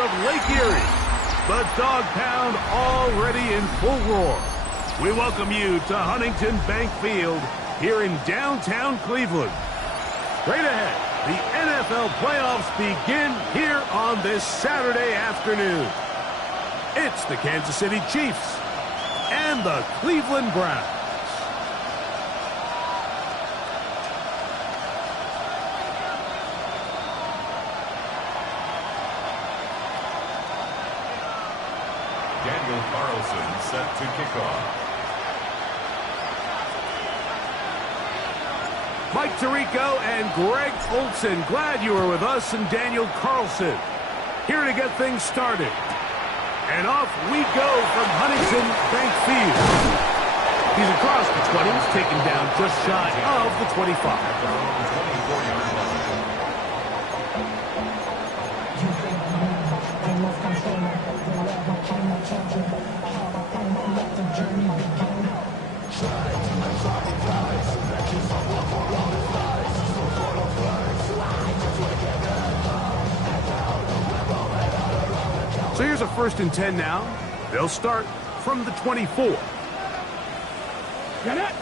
of Lake Erie. The Dog Pound already in full roar. We welcome you to Huntington Bank Field here in downtown Cleveland. Straight ahead, the NFL playoffs begin here on this Saturday afternoon. It's the Kansas City Chiefs and the Cleveland Browns. Daniel Carlson set to kick off. Mike Tirico and Greg Olson, glad you are with us, and Daniel Carlson here to get things started. And off we go from Huntington Bank Field. He's across the 20s, taken down just shy of the 25. So here's a 1st and 10 now. They'll start from the 24. Got it.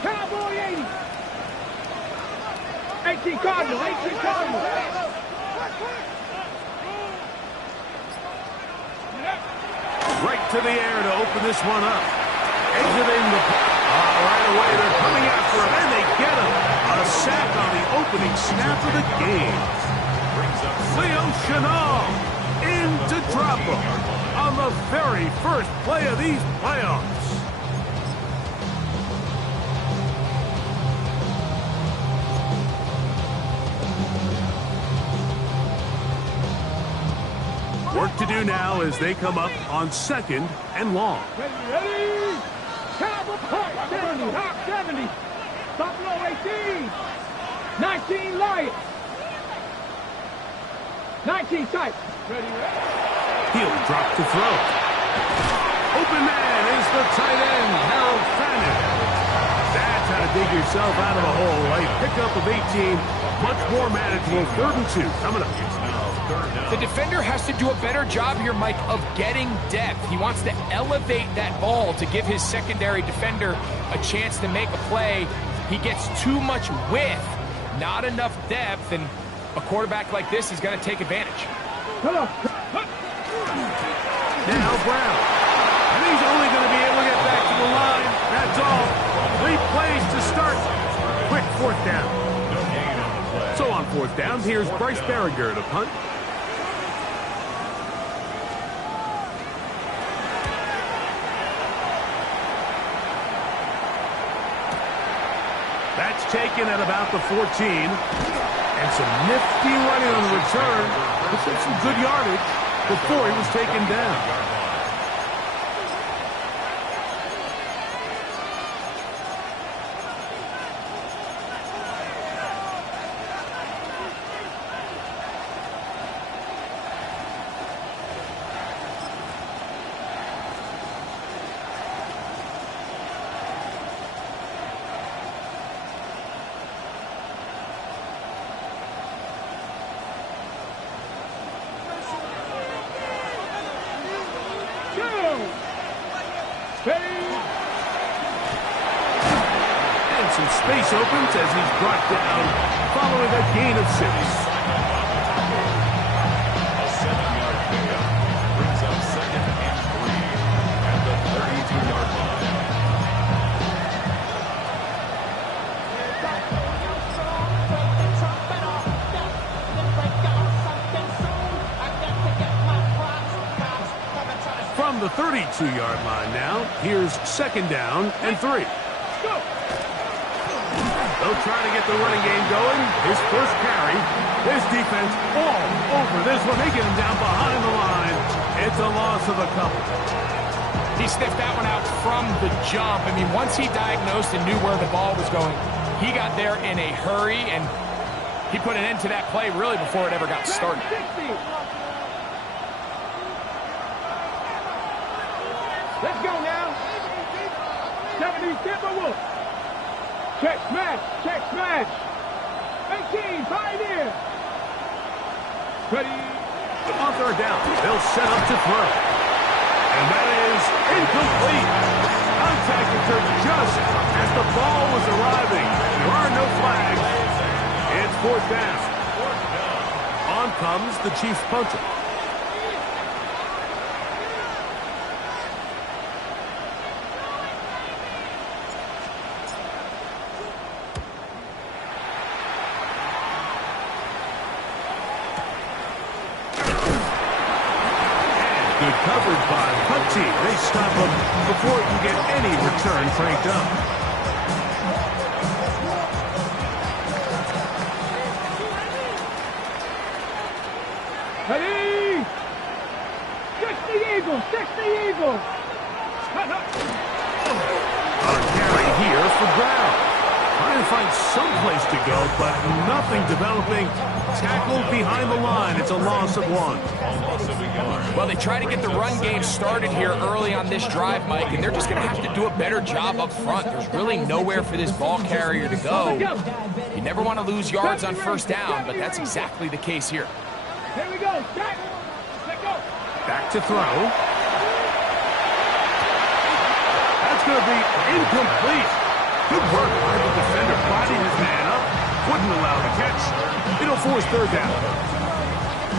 Cowboy 80. 18 Cardinal, 18 Cardinal. Right to the air to open this one up. Exiting the... right away, they're coming after him, and they get him. A sack on the opening snap of the game. Leo Chenal in to drop him on the very first play of these playoffs. Work to do now as they come up on 2nd and long. Ready? Cowboy Park 70, Hawk 70. Buffalo 18. 19 Lions. 19 tight. Ready? He'll drop to throw. Open man is the tight end, Harold Fannin. That's how to dig yourself out of a hole. A pickup of 18, much more manageable. 3rd and 2 coming up. The defender has to do a better job here, Mike, of getting depth. He wants to elevate that ball to give his secondary defender a chance to make a play. He gets too much width, not enough depth, and a quarterback like this is going to take advantage. Now Brown. And he's only going to be able to get back to the line. That's all. 3 plays to start. Quick 4th down. So on 4th down, here's Bryce Berringer to punt. That's taken at about the 14. And some nifty running on the return. This had some good yardage before he was taken down. And some space opens as he's brought down following a gain of 6. A 7-yard pickup brings up 2nd and 3 at the 32-yard line. From the 32-yard line now, here's 2nd down and 3. They'll try to get the running game going. His first carry. His defense all over this one. They get him down behind the line. It's a loss of a couple. He sniffed that one out from the jump. I mean, once he diagnosed and knew where the ball was going, he got there in a hurry, and he put an end to that play really before it ever got started. Let's go now. 70 Timberwolves. Check smash. Check smash. 18 Pioneer. Ready. On third down, they'll set up to throw. And that is incomplete. Contact occurred just as the ball was arriving. There are no flags. It's fourth down. On comes the Chiefs punter. Good coverage by Putty. They stop him before he can get any return cranked up. Ready? 60 Eagles, 60 Eagles. On a carry here for Brown. Trying to find some place to go, but nothing developing. Tackled behind the line. It's a loss of 1. Well, they try to get the run game started here early on this drive, Mike, and they're just going to have to do a better job up front. There's really nowhere for this ball carrier to go. You never want to lose yards on first down, but that's exactly the case here. Here we go. Set. Let go. Back to throw. That's going to be incomplete. Good work by the defender, bodied his man up. Wouldn't allow the catch. It'll force third down.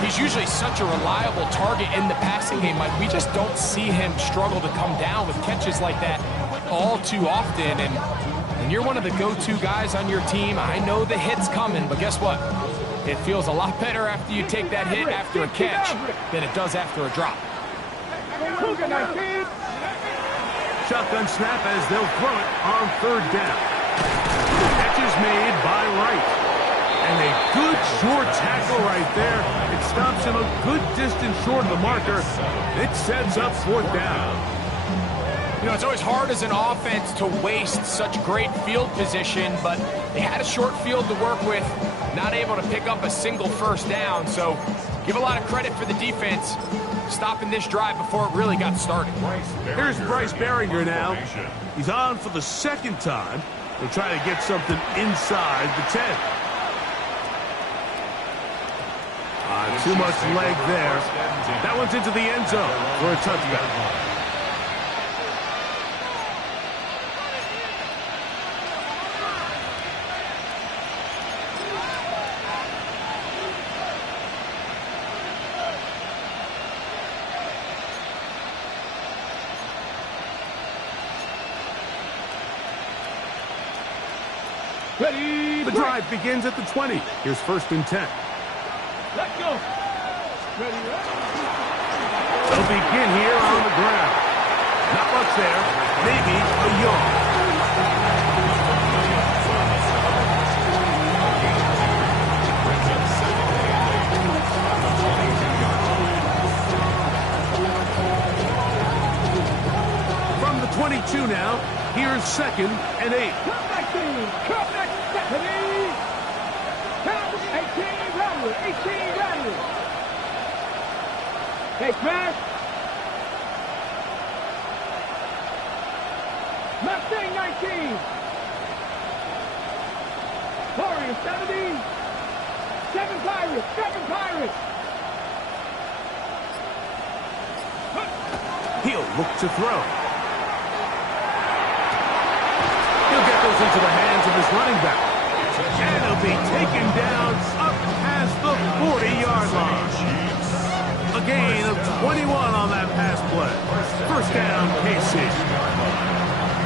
He's usually such a reliable target in the passing game, Mike. We just don't see him struggle to come down with catches like that all too often. And you're one of the go-to guys on your team. I know the hit's coming, but guess what? It feels a lot better after you take that hit after a catch than it does after a drop. Shotgun snap as they'll throw it on third down. Catch is made by Wright. And a good short tackle right there. It stops him a good distance short of the marker. It sets up fourth down. You know, it's always hard as an offense to waste such great field position, but they had a short field to work with, not able to pick up a single first down. So give a lot of credit for the defense stopping this drive before it really got started. Here's Bryce Baringer now. He's on for the second time. They'll try to get something inside the 10. Too much leg there. That one's into the end zone for a touchdown. Ready? The drive begins at the 20. Here's first and 10. Let's go. Ready? They'll begin here on the ground. Not much there. Maybe a yard. From the 22 now, here's second and 8. Come back, team. Come back. Ready? Count. 18 rattle. 18 rattle. Hey, smash. Mustang 19. Warrior 70. 7 Pirates. 7 Pirates. He'll look to throw. He'll get those into the hands of his running back. And he'll be taken down up past the 40-yard line. A gain of 21 on that pass play. First down, KC.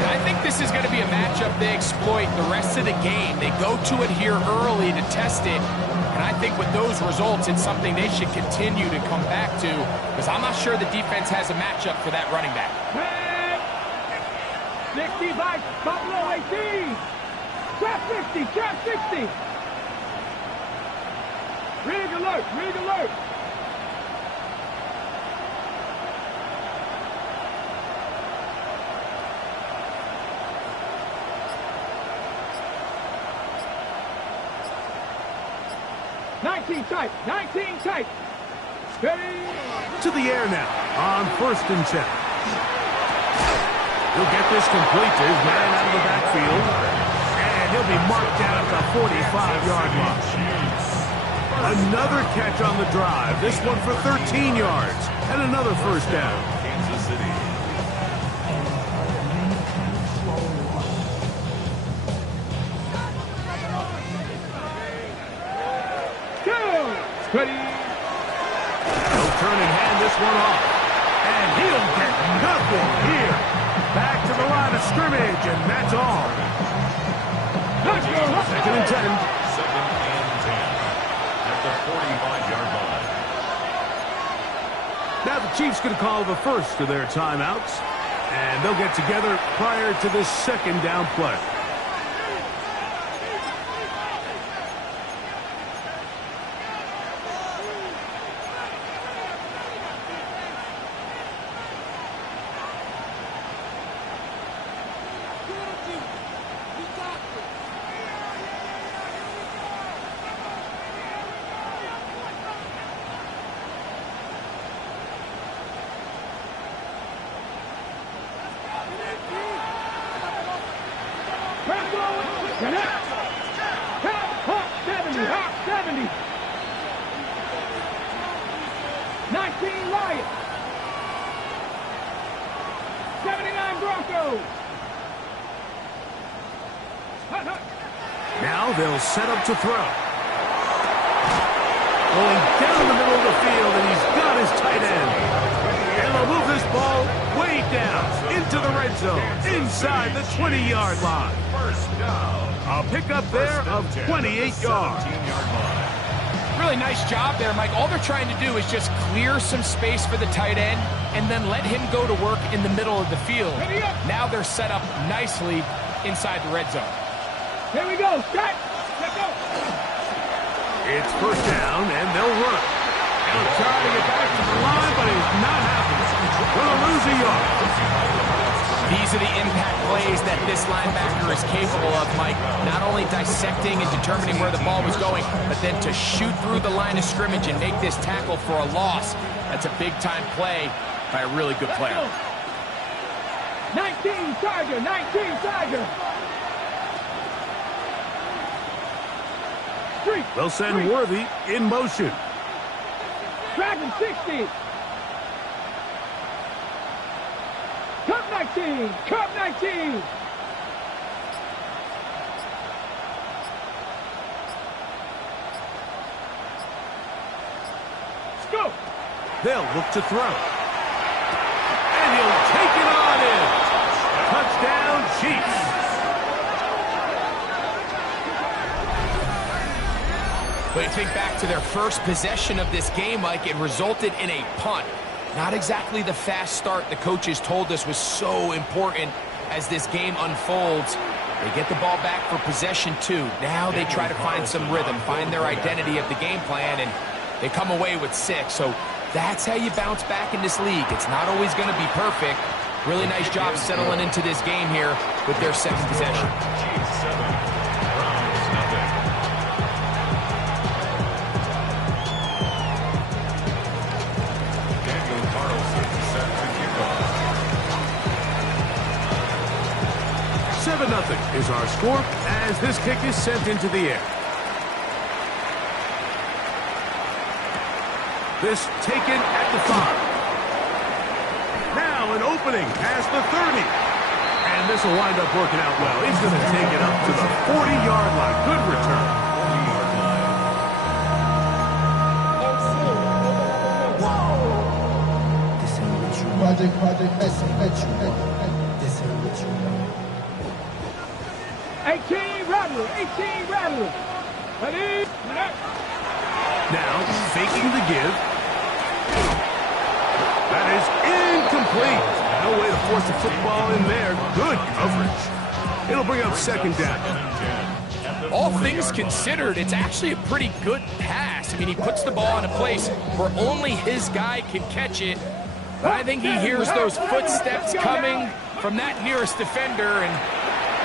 I think this is going to be a matchup they exploit the rest of the game. They go to it here early to test it. And I think with those results, it's something they should continue to come back to, because I'm not sure the defense has a matchup for that running back. 65, Buffalo 18. Trap 60, trap 60. Rig alert, rig alert. Tight, 19 tight. Ready? To the air now on first and 10. He'll get this complete to his man out of the backfield. And he'll be marked down at the 45-yard line. Another catch on the drive. This one for 13 yards and another first down. Kansas City. Ready. He'll turn and hand this one off. And he'll get nothing here. Back to the line of scrimmage, and that's all. Second and 10. Second and 10 at the 45-yard line. Now the Chiefs going to call the first of their timeouts, and they'll get together prior to this second down play. Hawk 70. 19 Lions. 79 Broncos. Now they'll set up to throw. Going down the middle of the field, and he's got his tight end. And they'll move this ball way down into the red zone, inside the 20-yard line. First down. A pickup there of 28 yards. 17-yard line. Really nice job there, Mike. All they're trying to do is just clear some space for the tight end and then let him go to work in the middle of the field. Now they're set up nicely inside the red zone. Here we go. Strike. Let's go. It's first down, and they'll run. They'll try to get back to the line, but it's not happening. We'll lose a yard. These are the impact plays that this linebacker is capable of, Mike. Not only dissecting and determining where the ball was going, but then to shoot through the line of scrimmage and make this tackle for a loss. That's a big-time play by a really good player. 19 Tiger. 19 Tiger. They'll send Worthy in motion. Dragon 60. Cup 19. Cup 19. Let's go. They'll look to throw. And he'll take it on in. Touchdown, Chiefs. But you think back to their first possession of this game, Mike, it resulted in a punt. Not exactly the fast start the coaches told us was so important as this game unfolds. They get the ball back for possession 2. Now they try to find some rhythm, find their identity of the game plan, and they come away with 6. So that's how you bounce back in this league. It's not always going to be perfect. Really nice job settling into this game here with their second possession. Chiefs 7, Browns nothing. Daniel Carlson set to kick off. 7-0 is our score as this kick is sent into the air. This taken at the 5. Now an opening past the 30. And this will wind up working out well. He's going to take it up to the 40-yard line. Good return. 40-yard line. Project S. 18 Rattler. 18 Rattler. Ready? Now faking the give. That is incomplete. No way to force the football in there. Good coverage. It'll bring up second down. All things considered, it's actually a pretty good pass. I mean, he puts the ball in a place where only his guy can catch it. But I think he hears those footsteps coming from that nearest defender, and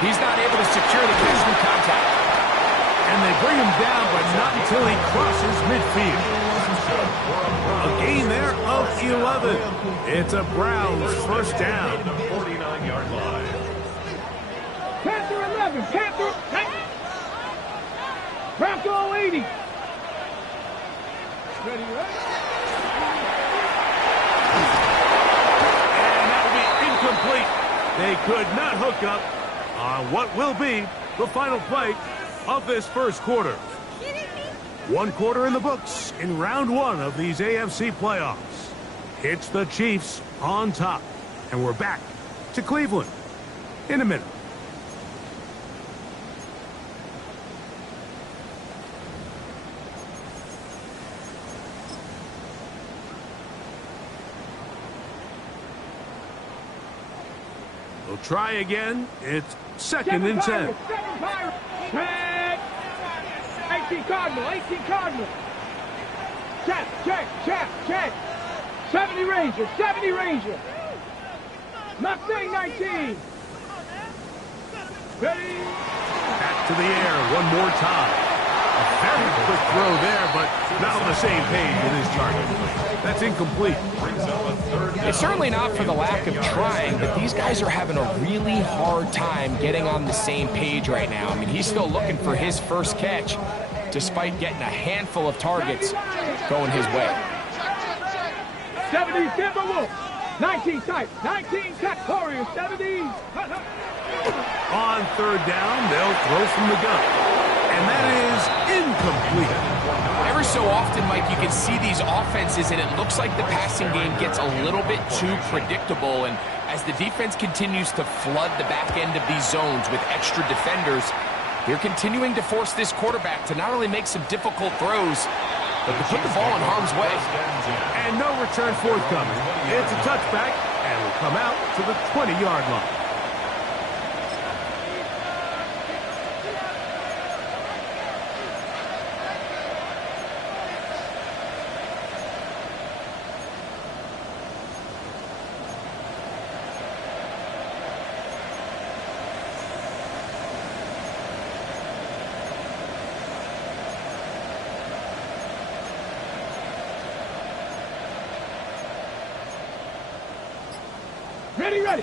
he's not able to secure the catch from contact. And they bring him down, but not until he crosses midfield. A gain there of 11. It's a Browns first down. 49-yard line. Panther 11. Panther. Bronco 80. Ready, ready. And that will be incomplete. They could not hook up on what will be the final play of this first quarter. One quarter in the books in round one of these AFC playoffs. It's the Chiefs on top. And we're back to Cleveland in a minute. We'll try again. It's second and 10. 18 Cardinal, 18 Cardinal. Check, check, check, check. 70 Ranger, 70 Ranger. Mustang 19. Ready? Back to the air one more time. A very quick throw there, but not on the same page with his target. That's incomplete. It's certainly not for the lack of trying, but these guys are having a really hard time getting on the same page right now. I mean, he's still looking for his first catch, despite getting a handful of targets going his way. 70 Timberwolves. 19 type. 19 type. Warriors. 70. On third down, they'll throw from the gun. And that is incomplete. Every so often, Mike, you can see these offenses, and it looks like the passing game gets a little bit too predictable. And as the defense continues to flood the back end of these zones with extra defenders, they're continuing to force this quarterback to not only make some difficult throws, but to put the ball in harm's way. And no return forthcoming. It's a touchback, and will come out to the 20-yard line. Ready, ready.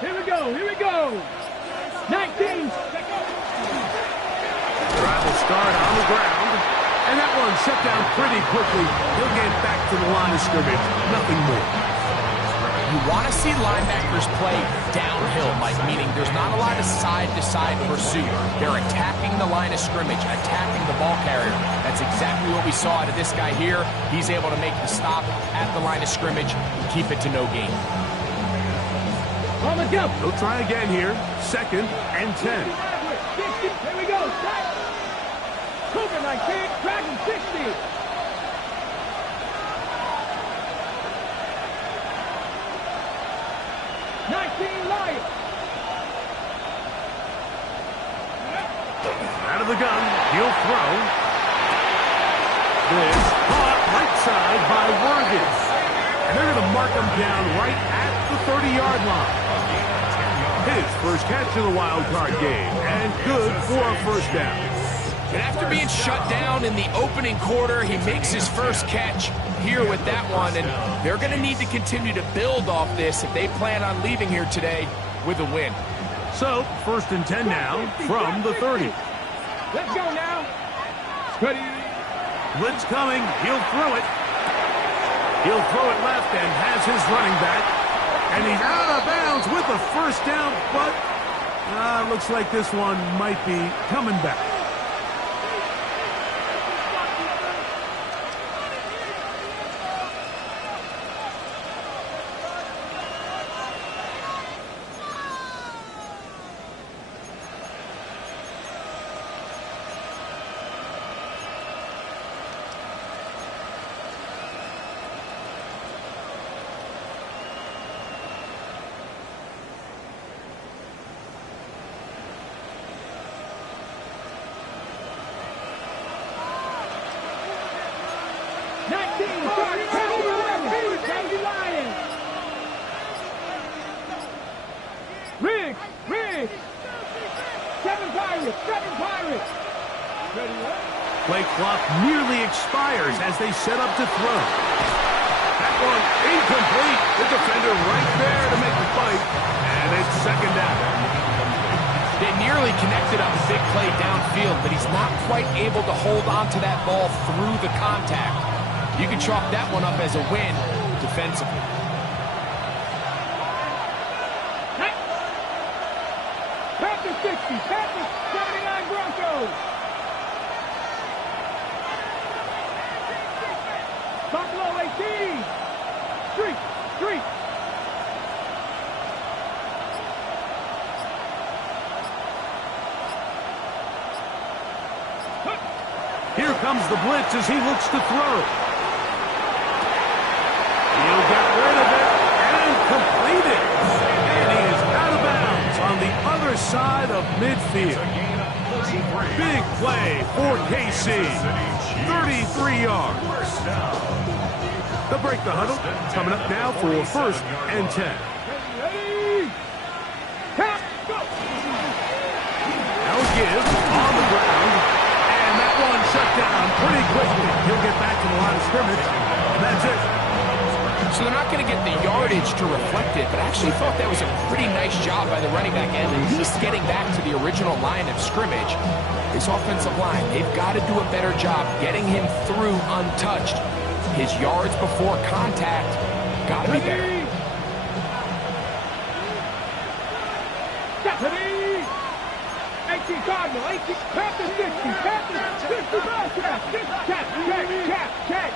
Here we go, here we go. 19. Drive will start on the ground. And that one shut down pretty quickly. He'll get back to the line of scrimmage. Nothing more. You want to see linebackers play downhill, Mike, meaning there's not a lot of side-to-side pursuit. They're attacking the line of scrimmage, attacking the ball carrier. That's exactly what we saw out of this guy here. He's able to make the stop at the line of scrimmage and keep it to no gain. On the jump. He'll try again here. Second and 10. Here we go. Cougar 19, Dragon 60. Out of the gun, he'll throw. This caught right side by Worgis. And they're going to mark him down right at the 30-yard line. His first catch in the wild card game, and good for a first down. And after being shut down in the opening quarter, he makes his first catch here with that one, and they're going to need to continue to build off this if they plan on leaving here today with a win. So, first and 10 now from the 30. Let's go now. Ready. Blitz coming. He'll throw it. He'll throw it left and has his running back. And he's out of bounds with the first down, but looks like this one might be coming back. Play clock nearly expires as they set up to throw. That one incomplete. The defender right there to make the fight. And it's second down. They nearly connected on the big play downfield, but he's not quite able to hold on to that ball through the contact. You can chalk that one up as a win defensively. Panthers 60, Panthers 79 Broncos. Buffalo 18. Street. Here comes the blitz as he looks to throw. He'll get rid of it and complete it. And he is out of bounds on the other side of midfield. Big play for KC. 33 yards. They'll break the huddle. Coming up now for 1st and 10. Ready? Tap, go. Now give on the ground. And that one shut down pretty quickly. He'll get back to the line of scrimmage. And that's it. So they're not going to get the yardage to reflect it, but I actually thought that was a pretty nice job by the running back end, at least getting back to the original line of scrimmage. This offensive line, they've got to do a better job getting him through untouched. His yards before contact got to be there. Stephanie! 18 Cardinal, 18, Panthers 60, Panthers 60, check.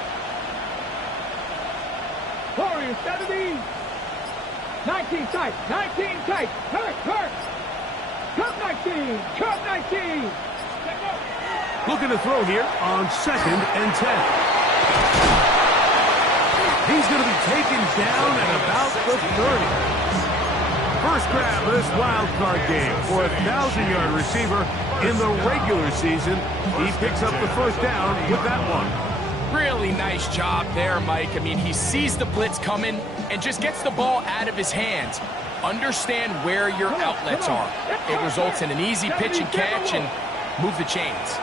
Warriors 70, 19 tight, hurt. Cut 19. Looking to throw here on 2nd and 10. He's going to be taken down at about the 30. First grab of this wild card game for a 1,000-yard receiver in the regular season. He picks up the 1st down with that one. Really nice job there, Mike. I mean, he sees the blitz coming and just gets the ball out of his hands. Understand where your outlets are. It results in an easy pitch and catch and move the chains.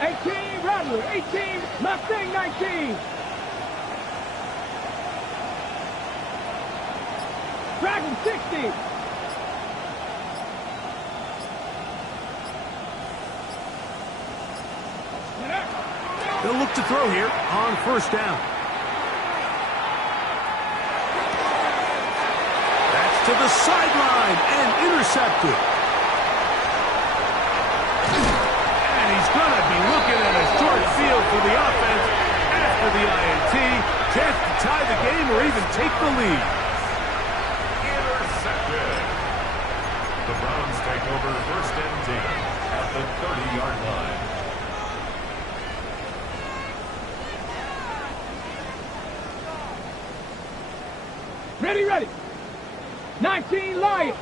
18 Rattler, 18 Mustang 19. Dragon 60. They'll look to throw here on 1st down. That's to the sideline and intercepted. And he's going to be looking at a short field for the offense after the INT. Chance to tie the game or even take the lead. Intercepted. The Browns take over 1st and 10 at the 30-yard line. Ready. 19 Lions.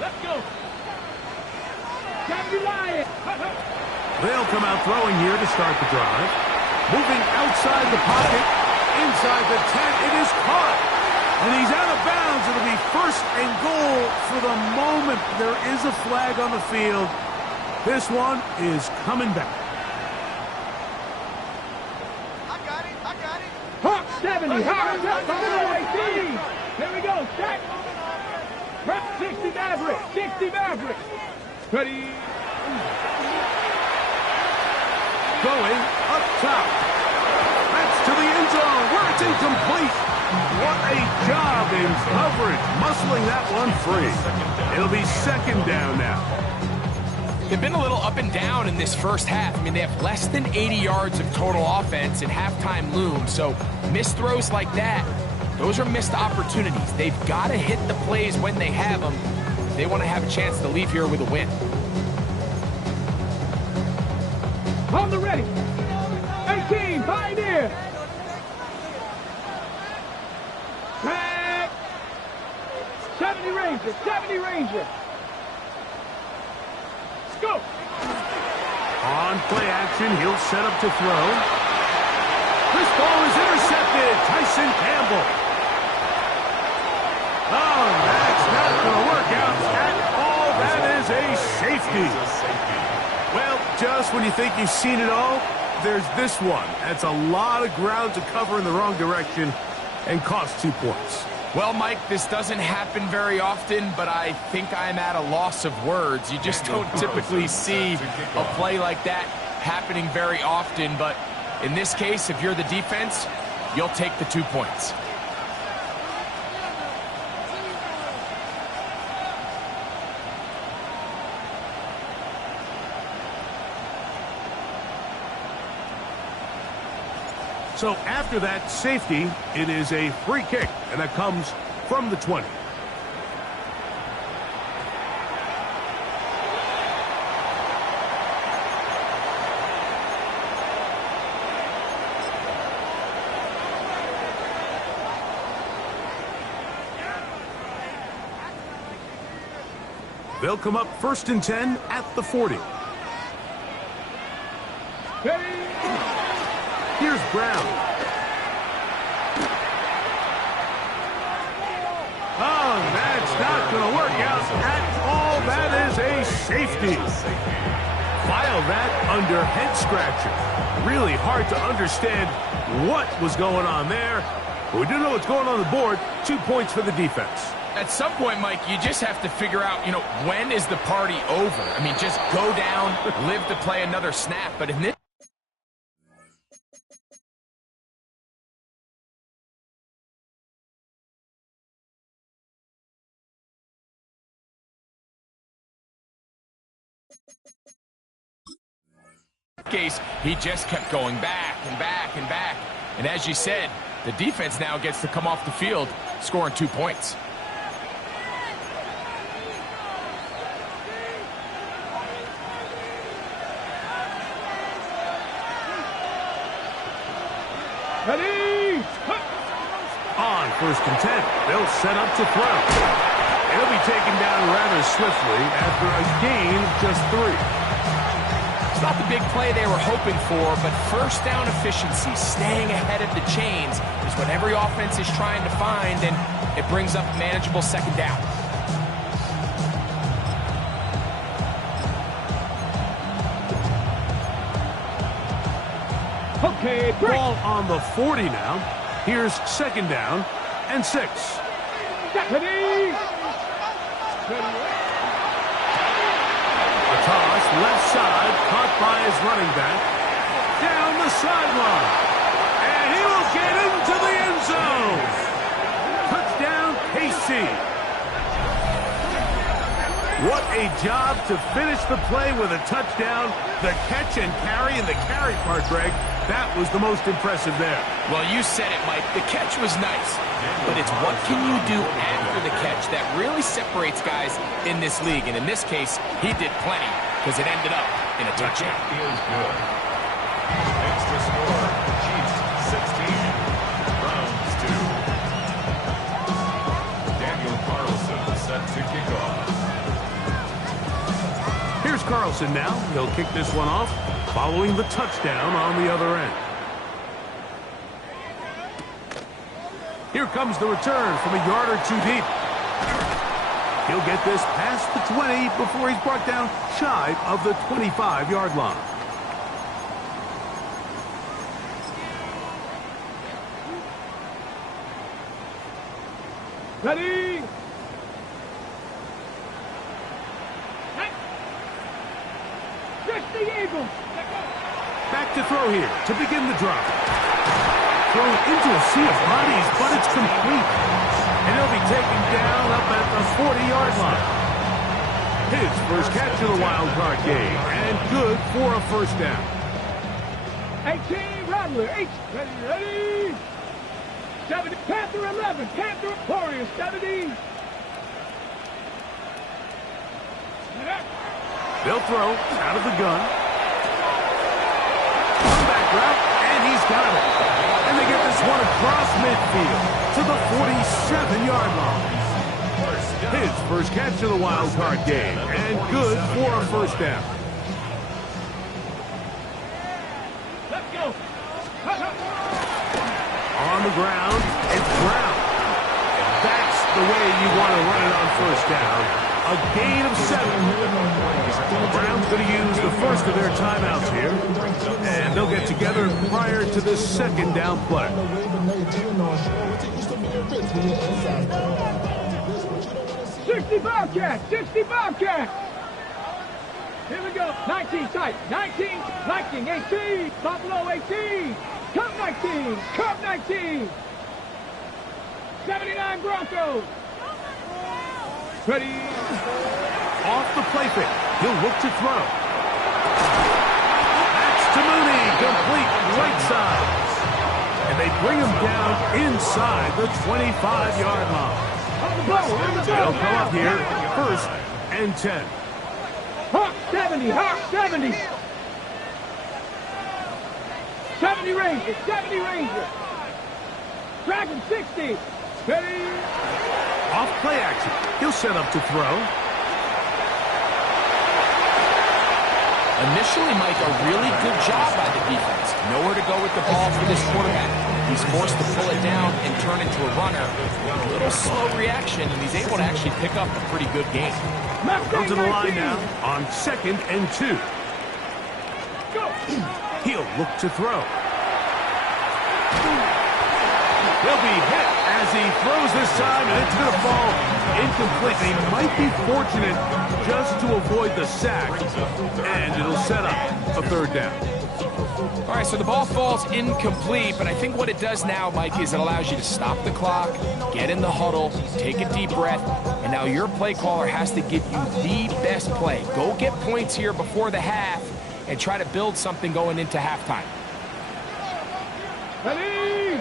Let's go. 70 Lions. They'll come out throwing here to start the drive. Moving outside the pocket, inside the 10, it is caught. And he's out of bounds. It'll be 1st and goal for the moment. There is a flag on the field. This one is coming back. Hawk 70, Hawk 18. Here we go, set. Prep 60 Maverick. Ready. Going up top. That's to the end zone where it's incomplete. What a job in coverage, muscling that one free. It'll be 2nd down now. They've been a little up and down in this first half. I mean, they have less than 80 yards of total offense and halftime looms. So missed throws like that, those are missed opportunities. They've got to hit the plays when they have them. They want to have a chance to leave here with a win. On the ready. 18, Pioneer. Back. 70 Ranger. Let's go. On play action, he'll set up to throw. This ball is intercepted. Tyson Campbell. Oh, that's not going to work out at all. That is a safety. Well, just when you think you've seen it all, there's this one. That's a lot of ground to cover in the wrong direction and costs 2 points. Well, Mike, this doesn't happen very often, but I think I'm at a loss of words. You just don't typically see a play like that happening very often, but in this case, if you're the defense, you'll take the 2 points. So after that safety, it is a free kick, and that comes from the 20. They'll come up 1st and 10 at the 40. Here's Brown. Oh, that's not going to work out at all. That is a safety. File that under head scratcher. Really hard to understand what was going on there. But we do know what's going on the board. 2 points for the defense. At some point, Mike, you just have to figure out, when is the party over? I mean, just go down, live to play another snap. But in this case, he just kept going back and back and back. And as you said, the defense now gets to come off the field, scoring 2 points. Ready? On 1st and 10, they'll set up to throw. He'll be taken down rather swiftly after a gain of just 3. It's not the big play they were hoping for, but first down efficiency, staying ahead of the chains, is what every offense is trying to find, and it brings up a manageable 2nd down. Okay, break. Ball on the 40 now. Here's 2nd down and 6. Ready? A toss, left side, caught by his running back. Down the sideline. And he will get into the end zone. Touchdown, KC. What a job to finish the play with a touchdown. The catch and carry, and the carry part, Greg, that was the most impressive there. Well, you said it, Mike. The catch was nice, but it's what can you do after the catch that really separates guys in this league. And in this case, he did plenty because it ended up in a touchdown. Is good. Extra score, Chiefs 16, Browns 2. Daniel Carlson set to kick off. Here's Carlson now. He'll kick this one off following the touchdown on the other end. Here comes the return from a yard or 2 deep. He'll get this past the 20 before he's brought down shy of the 25-yard line. Ready? The Eagles. Back to throw here to begin the drive. Thrown into a sea of bodies, but it's complete. And he'll be taken down up at the 40-yard line. His first catch of the wild card game, and good for a 1st down. 18, Rattler. 8. Ready? 70. Panther 11. Panther Warriors 70. They'll throw out of the gun. Comeback route, and he's got it. And they get this one across midfield to the 47-yard line. His first catch of the wild card game, and good for a 1st down. Let's go. On the ground, it's Brown. And that's the way you want to run it on 1st down. A gain of 7. The Browns going to use the first of their timeouts here. And they'll get together prior to this 2nd down play. 50 inside. 60 Bobcats, 60 Bobcats. Here we go. 19 tight. 19. Lightning 18. Buffalo 18. Cup 19. Cup 19. 79 Broncos. Ready. Off the play fake. He'll look to throw. That's to Mooney. Complete right side. And they bring him down inside the 25-yard line. On the blow. They'll come up here. 1st and 10. Hawk 70. Hawk 70. 70 Rangers. 70 Rangers. Dragon 60. Ready. Off play action. He'll set up to throw. Initially, Mike, a really good job by the defense. Nowhere to go with the ball for this quarterback. He's forced to pull it down and turn into a runner. A little slow reaction, and he's able to actually pick up a pretty good game. Come to the line now on 2nd and 2. Go. He'll look to throw. He'll be hit as he throws this time, and it's going to fall incomplete. They might be fortunate just to avoid the sack, and it'll set up a 3rd down. All right, so the ball falls incomplete, but I think what it does now, Mike, is it allows you to stop the clock, get in the huddle, take a deep breath, and now your play caller has to give you the best play. Go get points here before the half and try to build something going into halftime. Ready.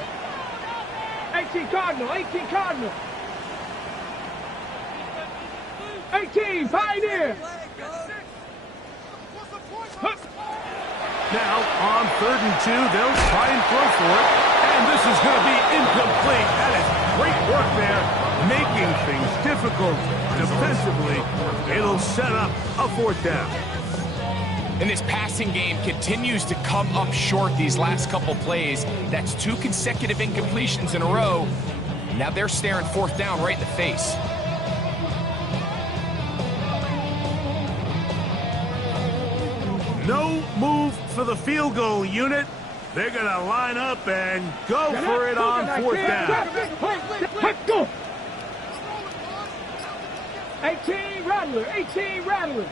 18 Cardinal. 18 Cardinal. 18 Pioneer. Now, on 3rd and 2, they'll try and throw for it. And this is going to be incomplete. That is great work there, making things difficult defensively. It'll set up a 4th down. And this passing game continues to come up short these last couple plays. That's 2 consecutive incompletions in a row. Now they're staring 4th down right in the face. No move for the field goal unit. They're going to line up and go for it on 4th down. Go. 18 Rattler. 18 Rattler.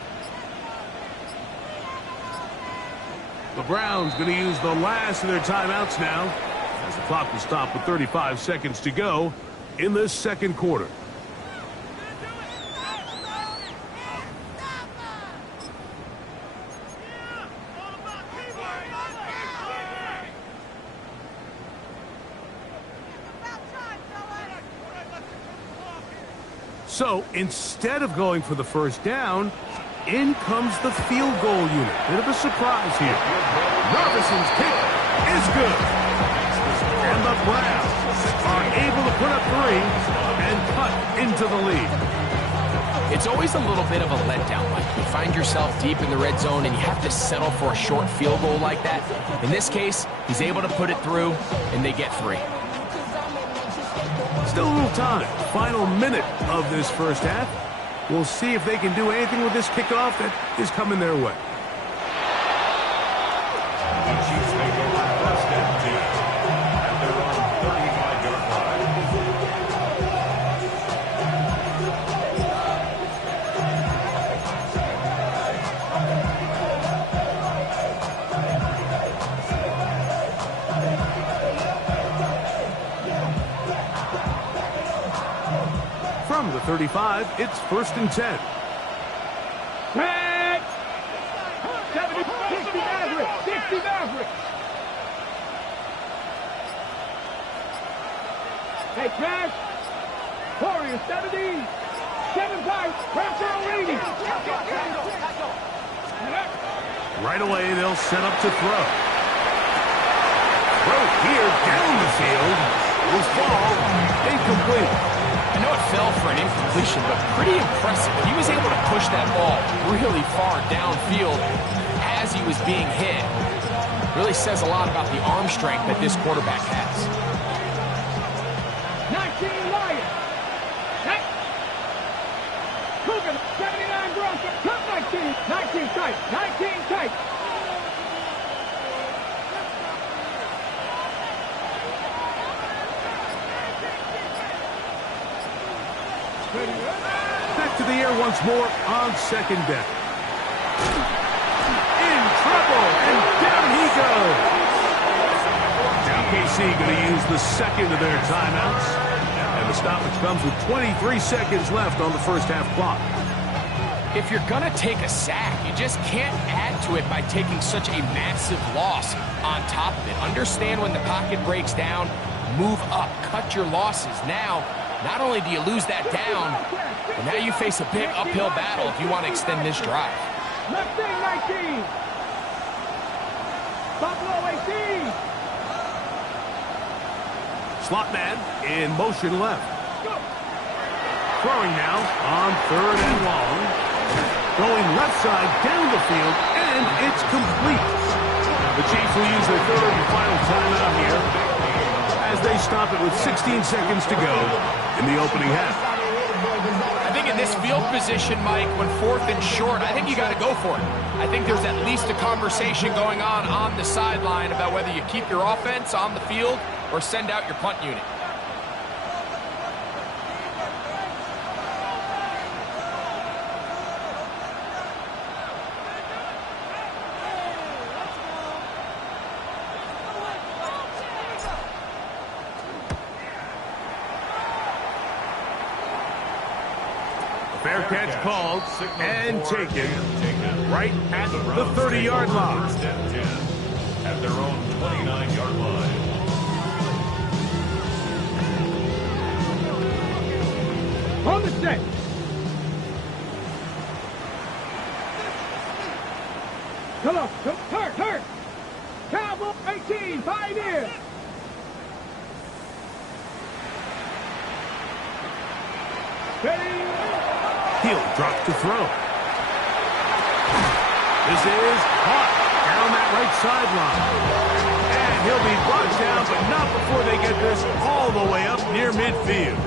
The Browns going to use the last of their timeouts now, as the clock will stop with 35 seconds to go in this 2nd quarter. So instead of going for the 1st down, in comes the field goal unit. Bit of a surprise here. Robinson's kick is good. And the Browns are able to put up 3 and cut into the lead. It's always a little bit of a letdown, Mike. You find yourself deep in the red zone and you have to settle for a short field goal like that. In this case, he's able to put it through, and they get 3. Still a little time. Final minute of this 1st half. We'll see if they can do anything with this kickoff that is coming their way. The Chiefs make over 1st and 10 at their own 35-yard line. From the 35, it's 1st and 10. Red. 70, 60 Maverick. 60 Maverick. Hey, Crash. Warrior 70. 7 5. Pressure O'Reilly. Right away, they'll set up to throw. Throw here down the field. Will fall incomplete. I know it fell for an incompletion, but pretty impressive. He was able to push that ball really far downfield as he was being hit. Really says a lot about the arm strength that this quarterback has. 19 Lions. Hey. Cougar, 79 Broncos. Cut 19. 19 tight. 19 tight. the air once more on second down. In trouble, and down he goes. Now KC going to use the second of their timeouts. And the stoppage comes with 23 seconds left on the first half clock. If you're going to take a sack, you just can't add to it by taking such a massive loss on top of it. Understand when the pocket breaks down, move up, cut your losses. Now, not only do you lose that down, but now you face a big uphill battle if you want to extend this drive. Left wing 19. Buffalo 18. Slot man in motion left. Throwing now on third and long. Going left side down the field, and it's complete. The Chiefs will use their third and final timeout here as they stop it with 16 seconds to go in the opening half. I think in this field position, Mike, when fourth and short, I think you got to go for it. I think there's at least a conversation going on the sideline about whether you keep your offense on the field or send out your punt unit. Fair catch called and taken right at the 30-yard line. First and 10 at their own 29-yard line. On the set. Come on. Turn. Cowboy 18. Pioneer. Ready. He'll drop to throw. This is caught down that right sideline. And he'll be brought down, but not before they get this all the way up near midfield.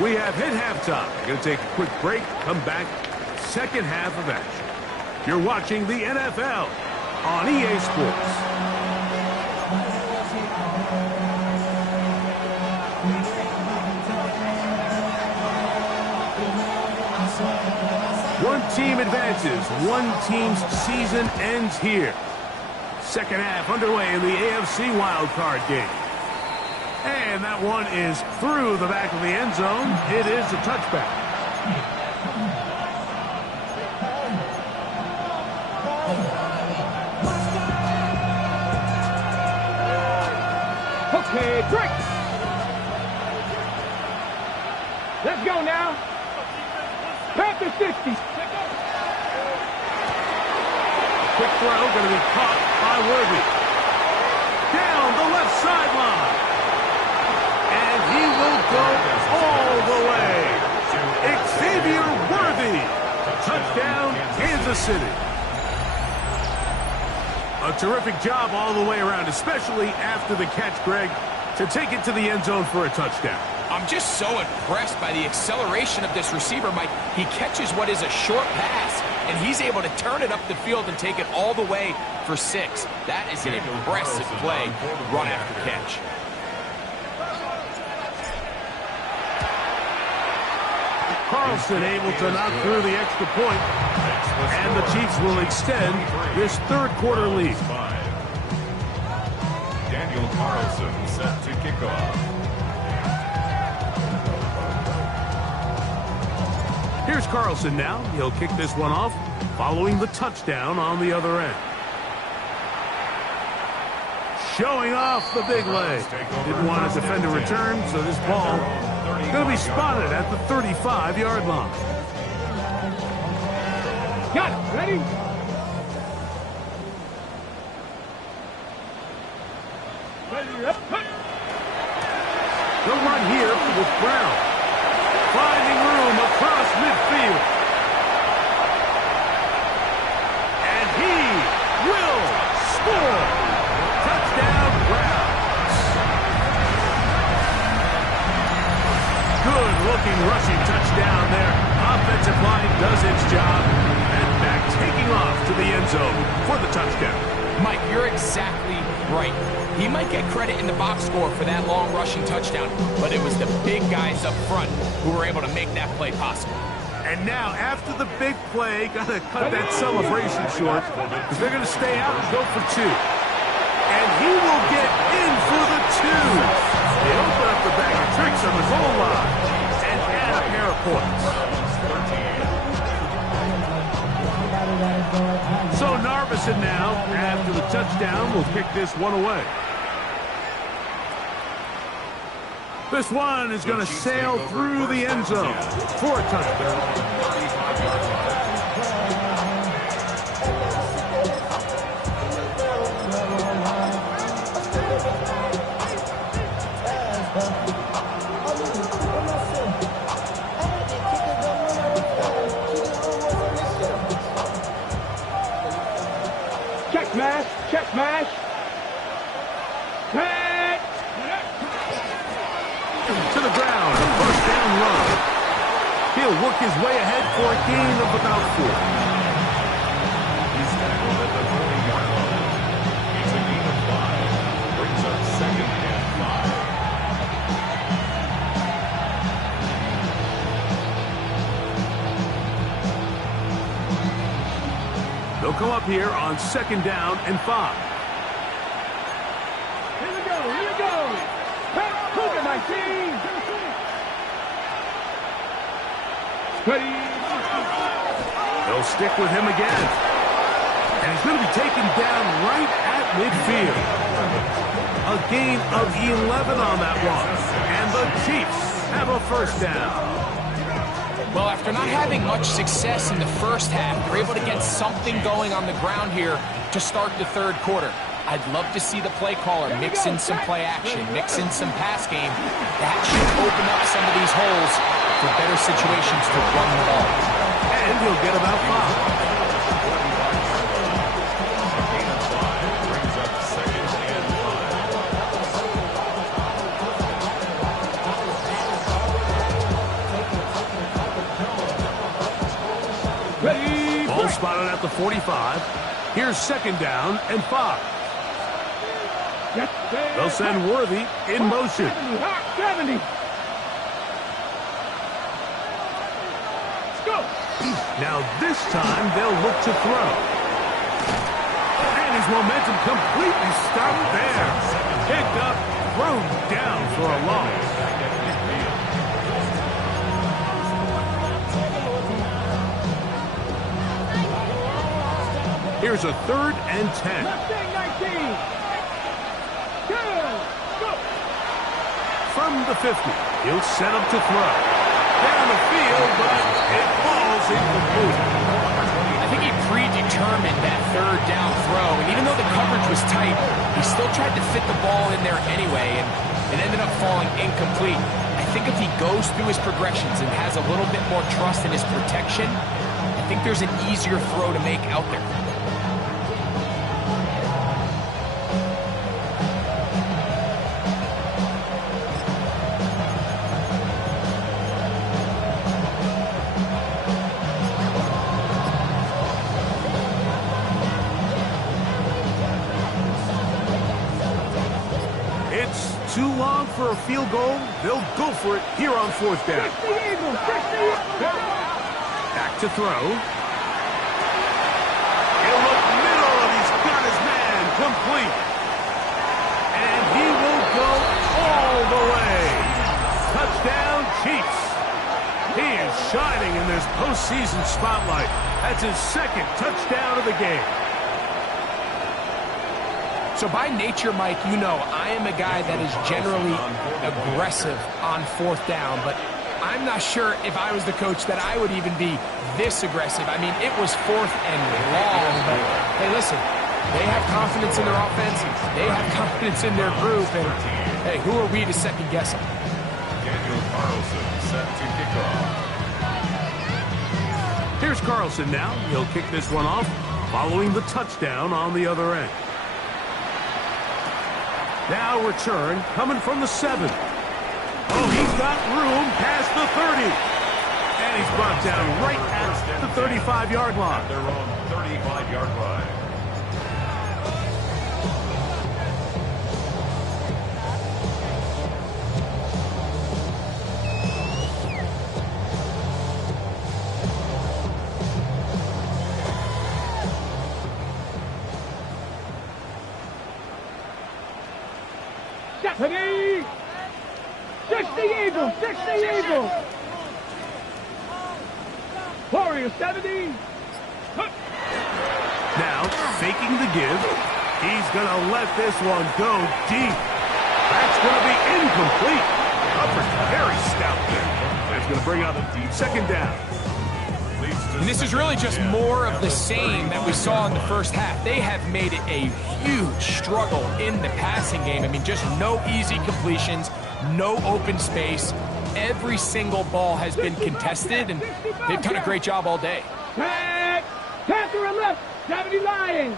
We have hit halftime. We're going to take a quick break, come back, second half of action. You're watching the NFL on EA Sports. One team advances. One team's season ends here. Second half underway in the AFC wildcard game. And that one is through the back of the end zone. It is a touchback. Okay, break. Let's go now. Panther 60. Quick throw going to be caught by Worthy. Down the left sideline. And he will go all the way. Xavier Worthy. Touchdown, Kansas City. A terrific job all the way around, especially after the catch, Greg, to take it to the end zone for a touchdown. I'm just so impressed by the acceleration of this receiver, Mike. He catches what is a short pass, and he's able to turn it up the field and take it all the way for 6. That is an impressive play, run after catch. Carlson able to knock through the extra point, and the Chiefs will extend this third quarter lead. Daniel Carlson set to kick off. Here's Carlson now. He'll kick this one off following the touchdown on the other end. Showing off the big leg. Didn't want to defend a return, so this ball going to be spotted at the 35-yard line. Got it. Ready? The run here with Brown. Finding room across midfield. And he will score. Touchdown, Browns. Good-looking rushing touchdown there. Offensive line does its job. And back taking off to the end zone for the touchdown. Mike, you're exactly right. He might get credit in the box score for that long rushing touchdown, but it was the big guys up front who were able to make that play possible. And now, after the big play, got to cut that celebration short because they're going to stay out and go for 2. And he will get in for the 2. They open up the bag of tricks on the goal line and add a pair of points. So Narveson now, after the touchdown, will kick this one away. This one is going to sail through the end zone for a touchdown. Check smash, check smash. Head. To the ground, a first down run. He'll work his way ahead for a gain of about 4. He's tackled at the 40-yard line. It's a gain of 5. Brings up 2nd and 5. They'll come up here on 2nd down and 5. Here we go, here we go. Cougar 19. Ready. They'll stick with him again. And he's going to be taken down right at midfield. A gain of 11 on that one. And the Chiefs have a first down. Well, after not having much success in the first half, they're able to get something going on the ground here to start the third quarter. I'd love to see the play caller mix in some play action, mix in some pass game. That should open up some of these holes for better situations to run the ball. And he'll get about 5. Gain of 5 brings up 2nd and 5. Ready. Ball spotted at the 45. Here's 2nd down and 5. They'll send Worthy in motion. 70. Go. Now this time they'll look to throw. And his momentum completely stopped there. Picked up, thrown down for a loss. Here's a 3rd and 10. Mustang 19. Go. From the 50, he'll set up to throw. Down the field, but it falls incomplete. I think he predetermined that 3rd down throw, and even though the coverage was tight, he still tried to fit the ball in there anyway, and it ended up falling incomplete. I think if he goes through his progressions and has a little bit more trust in his protection, I think there's an easier throw to make out there. Too long for a field goal. They'll go for it here on 4th down. Back to throw. He'll look middle, and he's got his man complete. And he will go all the way. Touchdown, Chiefs. He is shining in this postseason spotlight. That's his 2nd touchdown of the game. So by nature, Mike, you know I am a guy that is generally aggressive on 4th down, but I'm not sure if I was the coach that I would even be this aggressive. I mean, it was 4th and long, but hey, listen, they have confidence in their offense, they have confidence in their group, and hey, who are we to second guess them? Daniel Carlson set to kick off. Here's Carlson now. He'll kick this one off following the touchdown on the other end. Now return coming from the 7. Oh, he's got room past the 30. And he's brought down right at the 35-yard line. Their own 35-yard line. Ready? 60 Eagle, 60 Eagle. Warrior 70. Now, faking the give. He's going to let this one go deep. That's going to be incomplete. Coverage very stout there. That's going to bring up second down. And this is really just more of the same that we saw in the first half. They have made it a huge struggle in the passing game. I mean, just no easy completions, no open space. Every single ball has been contested, and they've done a great job all day. Back. Panther left. 70 Lions.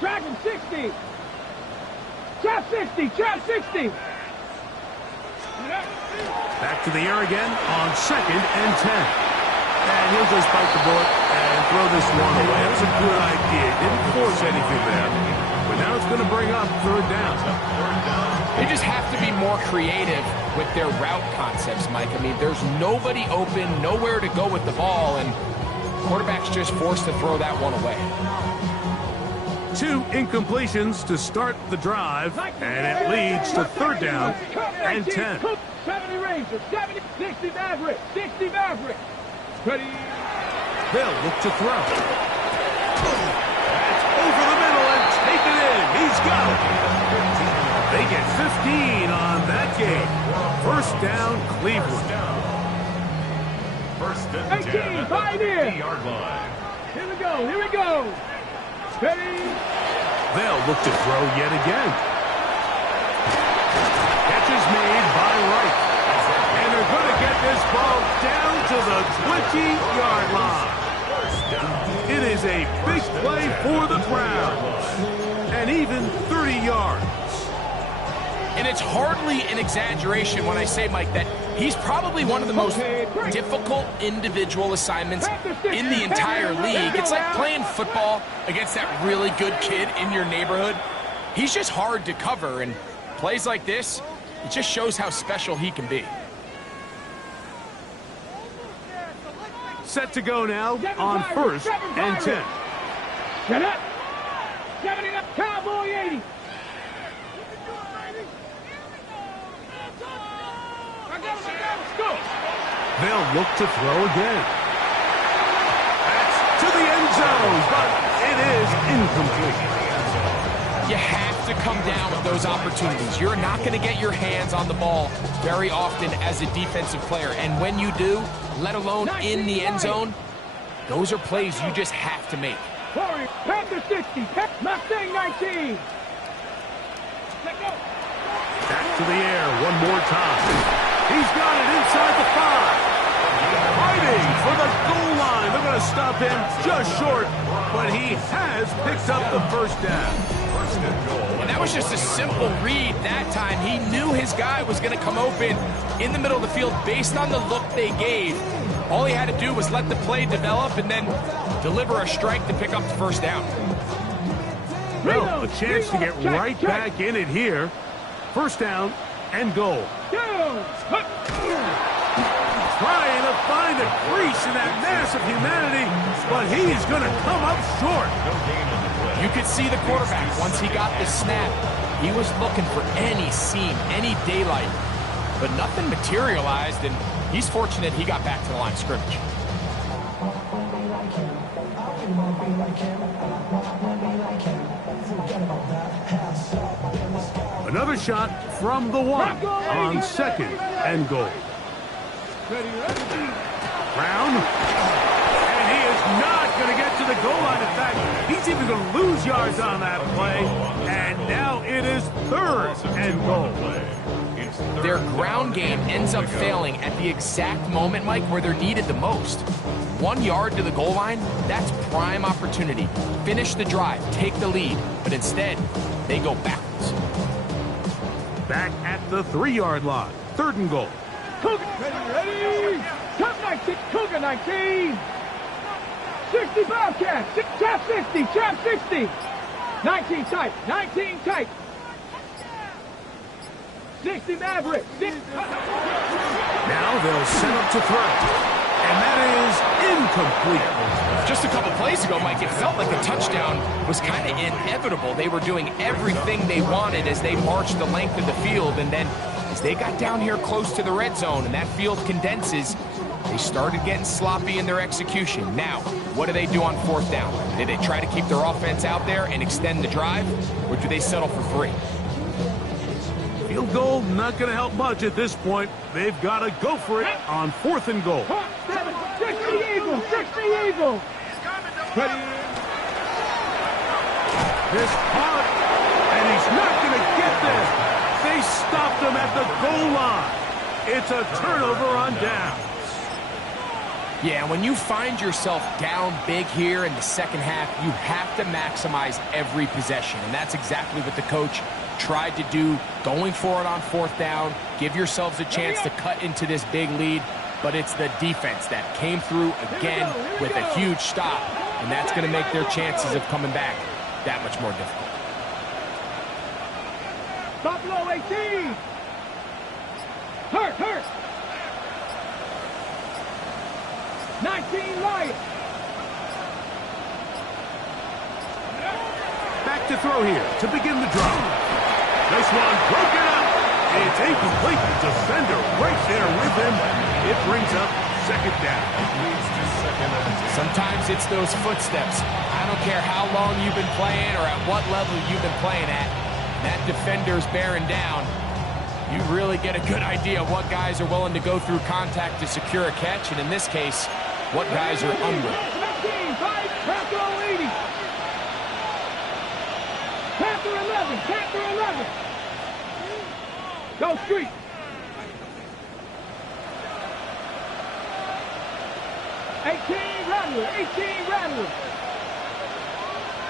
Dragon 60. Trap 60. Trap 60. Back to the air again on second and 10. And he'll just bite the bullet and throw this one away. That's a good idea. Didn't force anything there. But now it's going to bring up third down. They just have to be more creative with their route concepts, Mike. I mean, there's nobody open, nowhere to go with the ball, and quarterback's just forced to throw that one away. 2 incompletions to start the drive, and it leads to third down and 10. 70 Rangers, 70, 60 Maverick, 60 Maverick. Ready? They'll look to throw. That's over the middle and taken in. He's got it. They get 15 on that game. First down, Cleveland. First and 18, 10 pioneer. 50-yard line. Here we go, here we go. Ready? They'll look to throw yet again. Catch is made by Wright. And they're going to get this ball down to the 20-yard line. It is a big play for the Browns. And even 30 yards. And it's hardly an exaggeration when I say, Mike, that he's probably one of the most difficult individual assignments in the entire league. It's like playing football against that really good kid in your neighborhood. He's just hard to cover, and plays like this, it just shows how special he can be. Set to go now on first and 10. Get up. 70 up, Cowboy 80. They'll look to throw again. That's to the end zone, but it is incomplete. You have to come down with those opportunities. You're not going to get your hands on the ball very often as a defensive player. And when you do, let alone in the end zone, those are plays you just have to make. Panther 60, Mustang 19. Back to the air one more time. He's got it inside the 5. Fighting for the goal line. They're going to stop him just short, but he has picked up the first down. And that was just a simple read that time. He knew his guy was going to come open in the middle of the field based on the look they gave. All he had to do was let the play develop and then deliver a strike to pick up the first down. Well, a chance to get right back in it here. First down and goal. Trying to find a crease in that mass of humanity, but he's going to come up short. You could see the quarterback, once he got the snap, he was looking for any seam, any daylight, but nothing materialized, and he's fortunate he got back to the line of scrimmage. Another shot from the 1 on second and goal. Brown, and he is not going to get to the goal line. In fact, he's even going to lose yards on that play, and now it is third and goal. Their ground game ends up failing at the exact moment, Mike, where they're needed the most. 1 yard to the goal line, that's prime opportunity. Finish the drive, take the lead, but instead, they go backwards. Back at the 3-yard line, third and goal. Cougar, ready? Top 19, Cougar 19. 60 Bobcat, trap 60, trap 60. 19 tight, 19 tight. 60 Maverick. Now they'll set up to throw. And that is incomplete. Just a couple plays ago, Mike, it felt like a touchdown was kind of inevitable. They were doing everything they wanted as they marched the length of the field, and then as they got down here close to the red zone and that field condenses, they started getting sloppy in their execution. Now, what do they do on fourth down? Do they try to keep their offense out there and extend the drive, or do they settle for 3? Field goal not going to help much at this point. They've got to go for it on 4th and goal. 60 Eagles, 60 Eagles. Ready. This hot, and he's not going to get this. They stopped him at the goal line. It's a turnover on downs. Yeah, when you find yourself down big here in the second half, you have to maximize every possession, and that's exactly what the coach tried to do, going for it on 4th down. Give yourselves a chance to cut into this big lead, but it's the defense that came through again with a huge stop, and that's going to make their chances of coming back that much more difficult. Buffalo 18. Hurt. 19 Lions. Back to throw here to begin the drive. This one broken up. It's incomplete. The defender right there with him. It brings up 2nd down. Sometimes it's those footsteps. I don't care how long you've been playing or at what level you've been playing at. That defender's bearing down. You really get a good idea of what guys are willing to go through contact to secure a catch, and in this case, what guys are unwilling. 19, 5, Panther 80. Panther 11, Panther 11. Go street. 18 Rattler.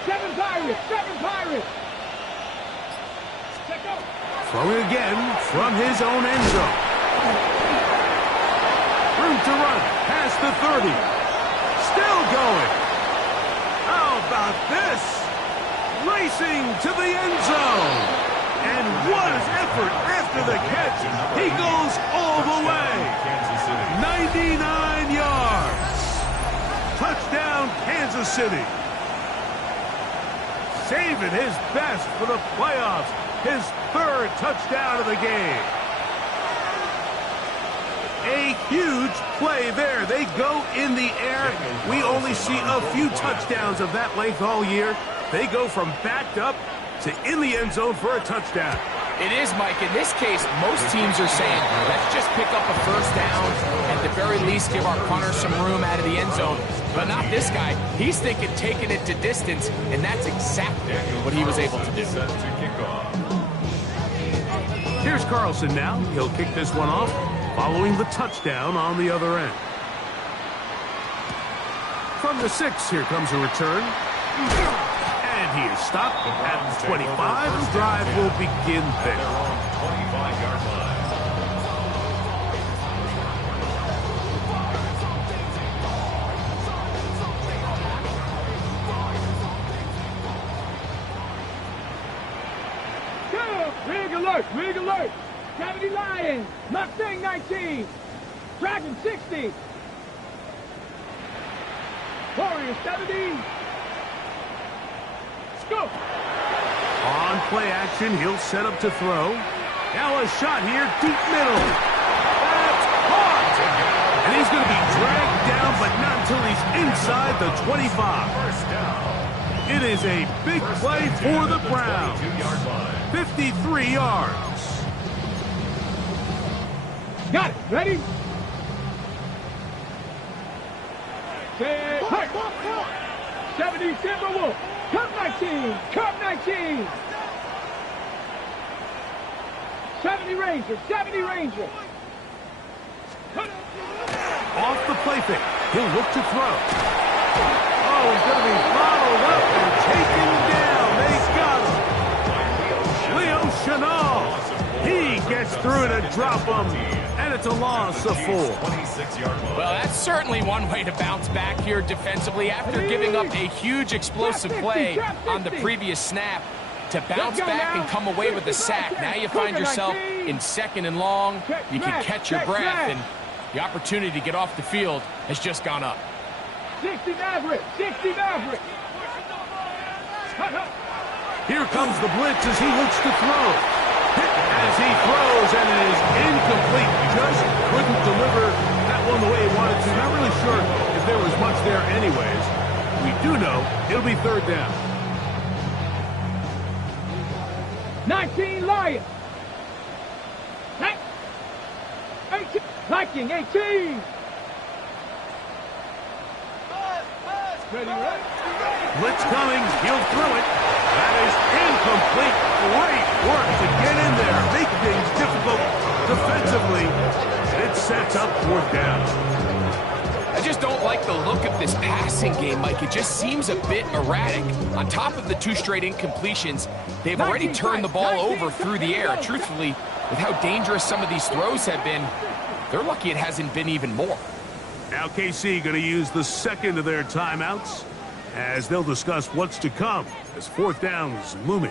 7 Pirates. Check out. Throwing again from his own end zone. Room to run past the 30. Still going. How about this? Racing to the end zone. And what an effort after the catch. He goes all the way. 99 yards. Touchdown, Kansas City. Saving his best for the playoffs. His 3rd touchdown of the game. A huge play there. They go in the air. We only see a few touchdowns of that length all year. They go from backed up to in the end zone for a touchdown. It is, Mike. In this case, most teams are saying, let's just pick up a 1st down, at the very least give our punter some room out of the end zone. But not this guy. He's thinking taking it to distance, and that's exactly what he was able to do. Here's Carlson now. He'll kick this one off, following the touchdown on the other end. From the 6, here comes a return. And he is stopped at the 25. The drive will begin there. 25-yard line. Rig alert. 70 Lions. Mustang 19. Dragon 60. Warrior 70. Scoop. On play action, he'll set up to throw. Now a shot here, deep middle. That's caught. And he's going to be dragged down, but not until he's inside the 25. It is a big play for the Browns. 53 yards. Got it. Ready? Say, 70 Timberwolf. Cup 19. Cup 19. 70 Ranger. 70 Ranger. Off the play fake. He'll look to throw. Oh, he's going to be followed up and taken down. They got him. Leo Chenal. He gets through to drop him. And it's a loss of 4. Well, that's certainly one way to bounce back here defensively after giving up a huge explosive play on the previous snap. To bounce back and come away with a sack. Now you find yourself in 2nd and long. You can catch your breath, and The opportunity to get off the field has just gone up. 60 Maverick, 60 Maverick. Here comes the blitz as he looks to throw. Hit as he throws, and it is incomplete. Just couldn't deliver that one the way he wanted to. Not really sure if there was much there anyways. We do know it'll be third down. 19 Lions. 18. Viking, 18. Ready, right? Blitz coming. He'll throw it. That is incomplete. Great work to get in there. Make things difficult defensively. It sets up fourth down. I just don't like the look of this passing game, Mike. It just seems a bit erratic. On top of the 2 straight incompletions, they've already turned the ball over through the air. Truthfully, with how dangerous some of these throws have been, they're lucky it hasn't been even more. Now KC going to use the second of their timeouts as they'll discuss what's to come as fourth down is looming.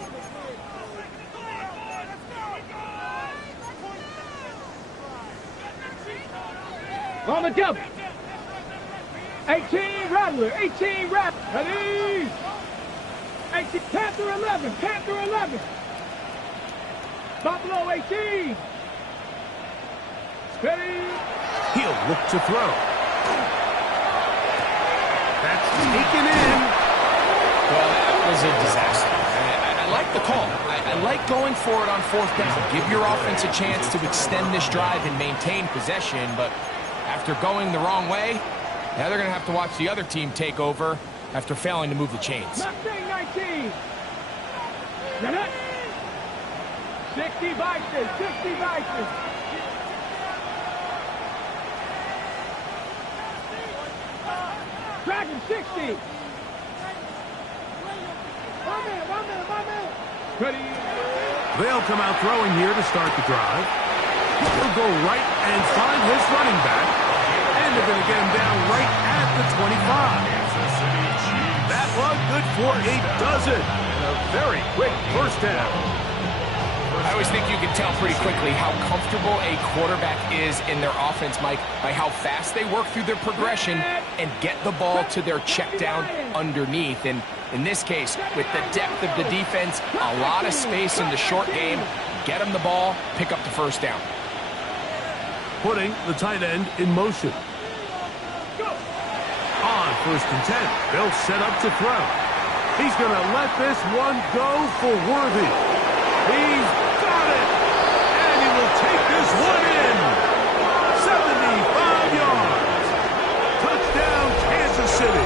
On the double. 18 Rattler, 18 Rattler. Ready? 18, Panther 11, Panther 11. Buffalo 18. Ready? He'll look to throw. That's taken in. Well, that was a disaster. I like the call. I like going for it on fourth down. Give your offense a chance to extend this drive and maintain possession, but after going the wrong way, now they're going to have to watch the other team take over after failing to move the chains. Mustang 19. Ready? 60 Bison, 60 Bison. Dragon 60. One man. Ready? They'll come out throwing here to start the drive. He'll go right and find his running back. And they're going to get him down right at the 25. That one good for a dozen. A very quick first down. I always think you can tell pretty quickly how comfortable a quarterback is in their offense, Mike, by how fast they work through their progression and get the ball to their check down underneath. And in this case, with the depth of the defense, a lot of space in the short game, get them the ball, pick up the first down. Putting the tight end in motion. On first and 10, they'll set up to throw. He's going to let this one go for Worthy. He's got it, and he will take this one in. 75 yards. Touchdown, Kansas City.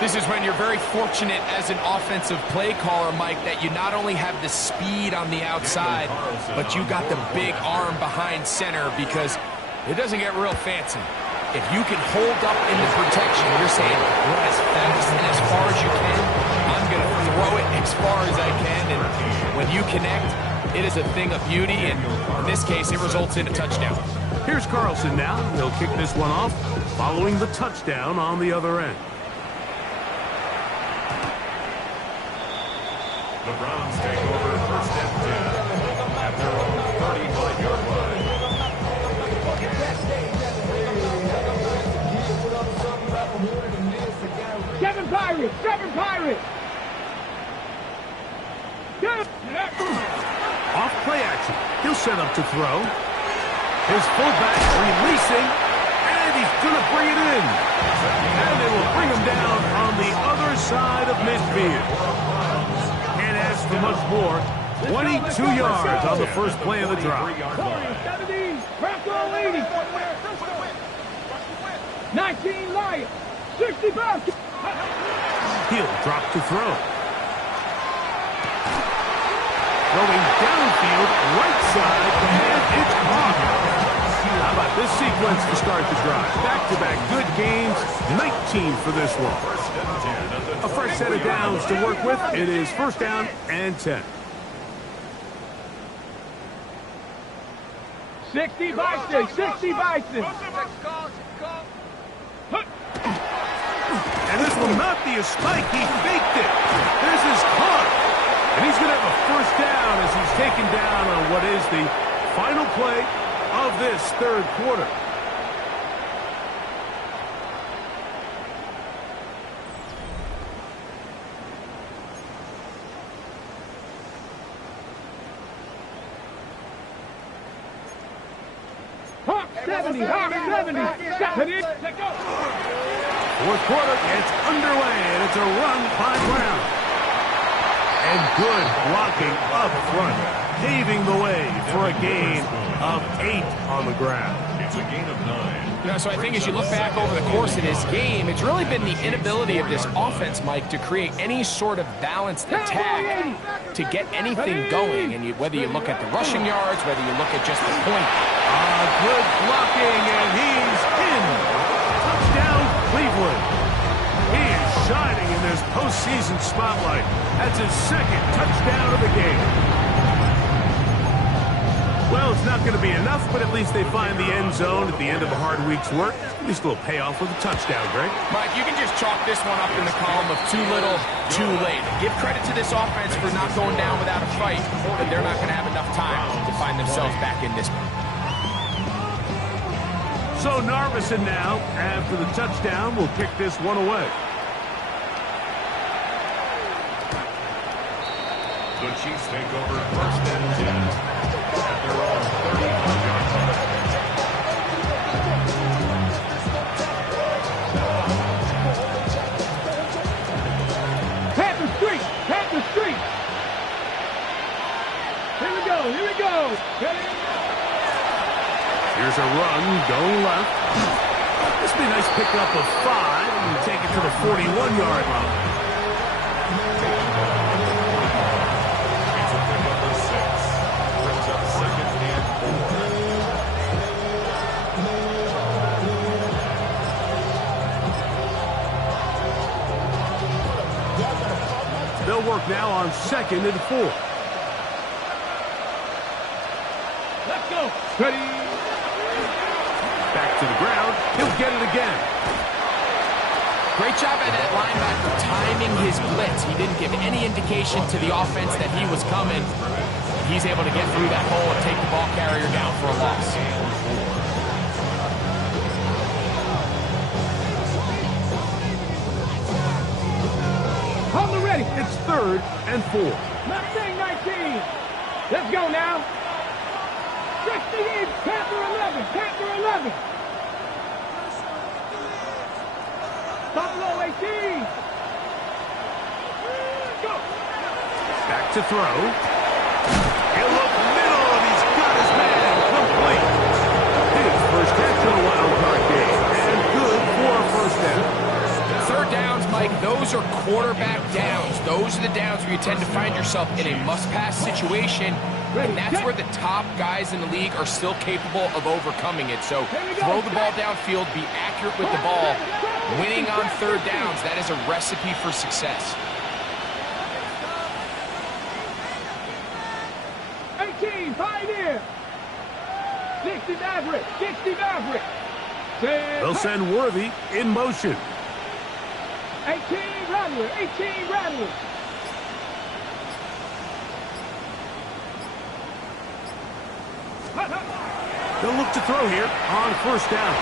This is when you're very fortunate as an offensive play caller, Mike, that you not only have the speed on the outside, but you got the big arm behind center, because it doesn't get real fancy. If you can hold up in the protection, you're saying, run as fast and as far as you can. I'm going to throw it as far as I can. And when you connect, it is a thing of beauty. And in this case, it results in a touchdown. Here's Carlson now. He'll kick this one off following the touchdown on the other end. The Browns take over first and 10 at their own 35-yard line. Seven Pirates. Off play action. He'll set up to throw. His fullback releasing, and he's going to bring it in. And they will bring him down on the other side of midfield. Can't ask for much more. 22 yards on the first play of the drive. 19 Lions, 60 Falcons. He'll drop to throw. Throwing downfield, right side, and it's caught. How about this sequence to start the drive? Back-to-back good games, 19 for this one. A fresh set of downs to work with. It is first down and 10. 60 Bison, 60 Bison. And this will not be a spike. He faked it. This is caught. And he's going to have a first down as he's taken down on what is the final play of this third quarter. Hawk 70, Hawk 70. Let go. Fourth quarter gets underway, and it's a run by Brown. And good blocking up front, paving the way for a gain of 8 on the ground. It's a gain of 9. So I think as you look back over the course of this game, it's really been the inability of this offense, Mike, to create any sort of balanced attack to get anything going. And whether you look at the rushing yards, whether you look at just the point. Good blocking, and he's in. Touchdown, Cleveland. He is shining in this postseason spotlight. That's his second touchdown of the game. Well, it's not going to be enough, but at least they find the end zone at the end of a hard week's work. At least a little payoff with a touchdown, Greg. Mike, you can just chalk this one up in the column of too little, too late. Give credit to this offense for not going down without a fight, but they're not going to have enough time to find themselves back in this one. So Narveson now, after the touchdown, will kick this one away. The Chiefs take over first and 10 at their own 35-yard line. Panther Street, Panther Street. Here we go, here we go. Here's a run, going left. This would be a nice pickup of 5 and take it to the 41-yard line. It's a pickup of 6. Brings up second and 4. They'll work now on second and 4. Let's go. Ready. Back to the ground. He'll get it again. Great job by that linebacker timing his blitz. He didn't give any indication to the offense that he was coming. He's able to get through that hole and take the ball carrier down for a loss. On the ready. It's third and 4. Mustang 19. Let's go now. 68, Panther 11, Panther 11. Buffalo 18. Go. Back to throw. He'll look middle, and he's got his man complete. His first catch in a wild card game, and good for a first down. Third downs, Mike, those are quarterback downs. Those are the downs where you tend to find yourself in a must-pass situation, and that's where the top guys in the league are still capable of overcoming it. So throw the ball downfield, be accurate with the ball. Winning on third downs, that is a recipe for success. 18, pioneer. 60 Maverick, 60 Maverick. They'll send Worthy in motion. 18 Rattler, 18 Rattler. They'll look to throw here on first down.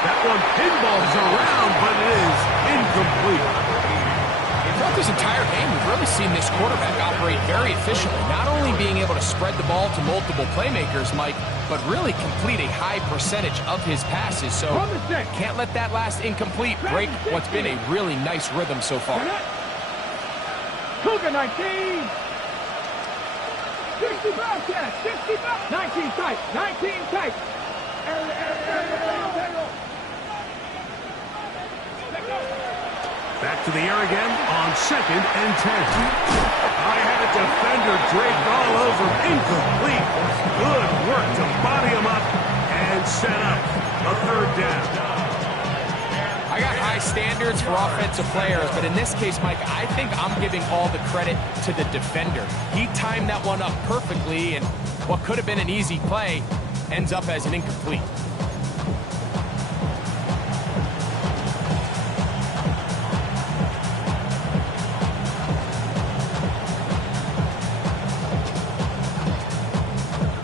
That one pinballs around, but it is incomplete. Throughout this entire game, we've really seen this quarterback operate very efficiently, not only being able to spread the ball to multiple playmakers, Mike, but really complete a high percentage of his passes. So can't let that last incomplete break what's been a really nice rhythm so far. Cougar 19. 60 Bobcat, 60 Bobcat. 19 tight, 19 tight. Back to the air again on second and 10. I had a defender draped all over, incomplete. Good work to body him up and set up a third down. I got high standards for offensive players, but in this case, Mike, I think I'm giving all the credit to the defender. He timed that one up perfectly, and what could have been an easy play ends up as an incomplete.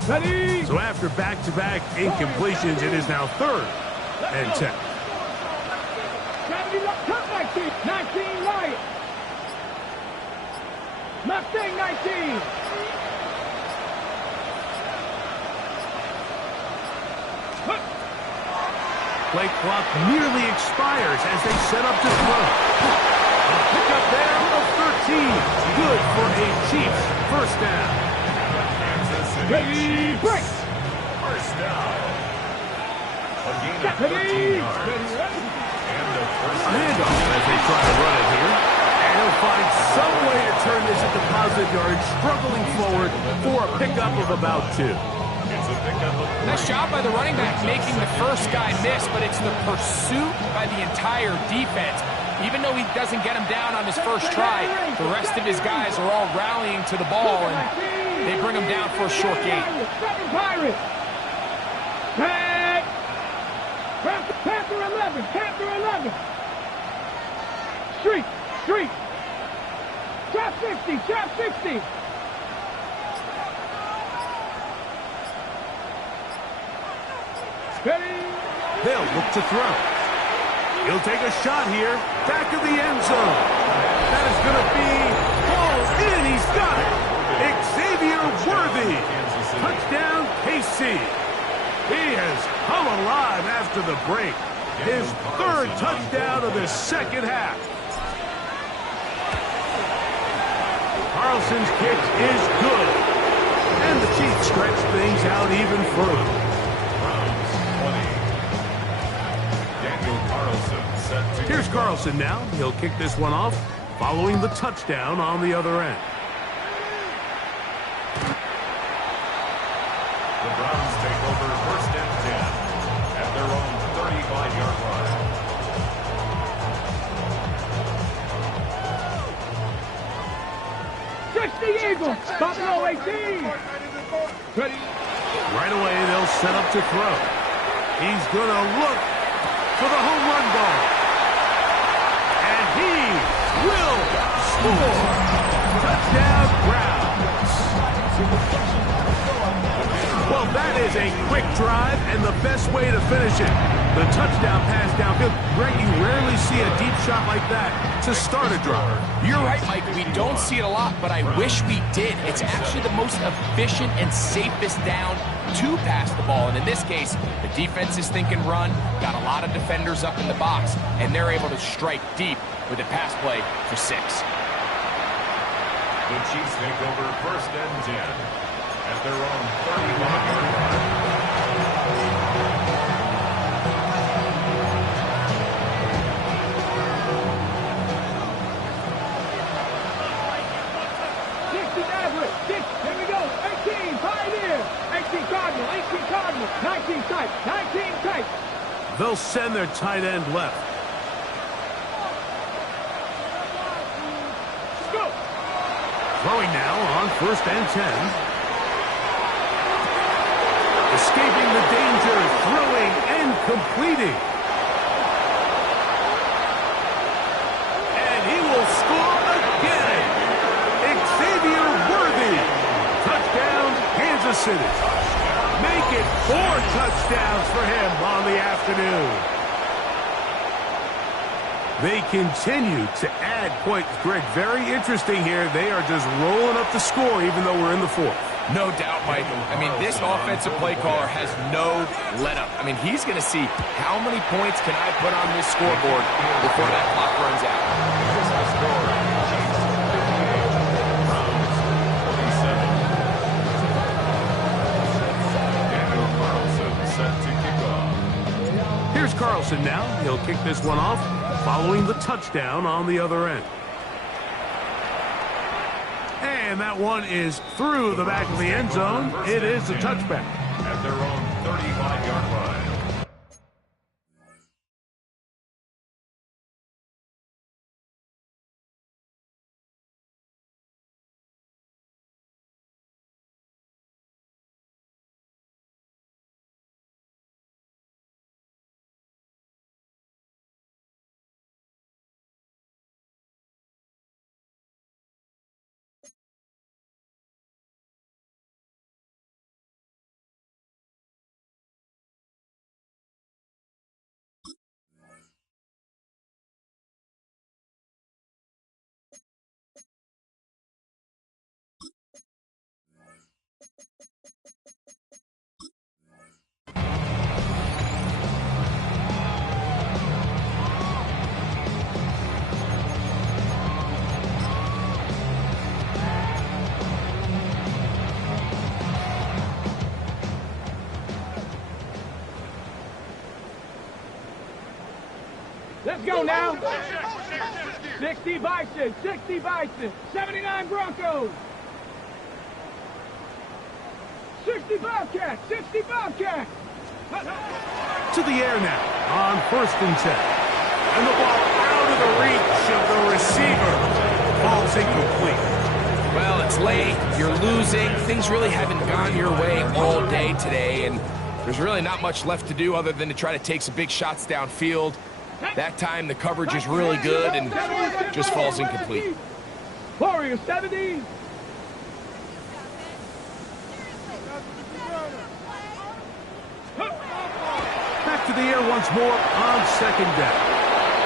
Ready? So after back-to-back incompletions, it is now 3rd and 10. Gravity lock, top 19. 19 right. Mustang 19. Play clock nearly expires as they set up to throw. A pickup there of 13. Good for a Chiefs first down. Kansas City Ready, Chiefs. break. First down. A gain of 13 Ready. yards. And a first A handoff as they try to run it here. And he'll find some way to turn this into positive yards, struggling forward for a pickup of about 2. It's a pickup of Nice job by the running back making the first guy miss, but it's the pursuit by the entire defense. Even though he doesn't get him down on his first try, the rest of his guys are all rallying to the ball, and they bring him down for a short gain. Second Pirates. Tag. Panther 11. Panther 11. Street. Street. Trap 60. Trap 60. Ready. They'll look to throw. He'll take a shot here. Back of the end zone. That is going to be ball in. He's got it. Xavier Worthy. Touchdown, KC. He has come alive after the break. His 3rd touchdown of the second half. Carlson's kick is good. And the Chiefs stretch things out even further. Here's Carlson now. He'll kick this one off, following the touchdown on the other end. The Browns take over 1st and 10 at their own 35-yard line. Eagles. Buffalo 18. Ready. Right away, they'll set up to throw. He's going to look for the home run ball. And he will score. Touchdown, Browns. Well, that is a quick drive and the best way to finish it. The touchdown pass downfield. Greg, you rarely see a deep shot like that to start a drive. You're right, Mike. We don't see it a lot, but I wish we did. It's actually the most efficient and safest down to pass the ball. And in this case, the defense is thinking run, got a lot of defenders up in the box, and they're able to strike deep with a pass play for 6. The Chiefs take over 1st and 10 at their own 35-yard line. Here we go. 18, Pioneer. 18 Cardinal, 18 Cardinal. 19 tight, 19 tight. They'll send their tight end left. Go. Throwing now on 1st and 10. Escaping the danger, throwing and completing. And he will score again. Xavier Worthy. Touchdown, Kansas City. Make it 4 touchdowns for him on the afternoon. They continue to add points. Greg, very interesting here. They are just rolling up the score even though we're in the 4th. No doubt, Mike. I mean, this offensive play caller has no let-up. I mean, he's going to see how many points can I put on this scoreboard before that clock runs out. Here's the score. Chiefs 58, Browns 47. Daniel Carlson set to kick off. Here's Carlson now. He'll kick this one off, following the touchdown on the other end. And that one is through the back of the end zone. It is a touchback. At their own 35-yard line. Let's go now. 60 Bison, 60 Bison, 79 Broncos. 60 Bobcats, 60 Bobcats. To the air now on 1st and 10. And the ball out of the reach of the receiver. Ball's incomplete. Well, it's late. You're losing. Things really haven't gone your way all day today, and there's really not much left to do other than to try to take some big shots downfield. That time, the coverage is really good and just falls incomplete. Warriors 70. Back to the air once more on 2nd down.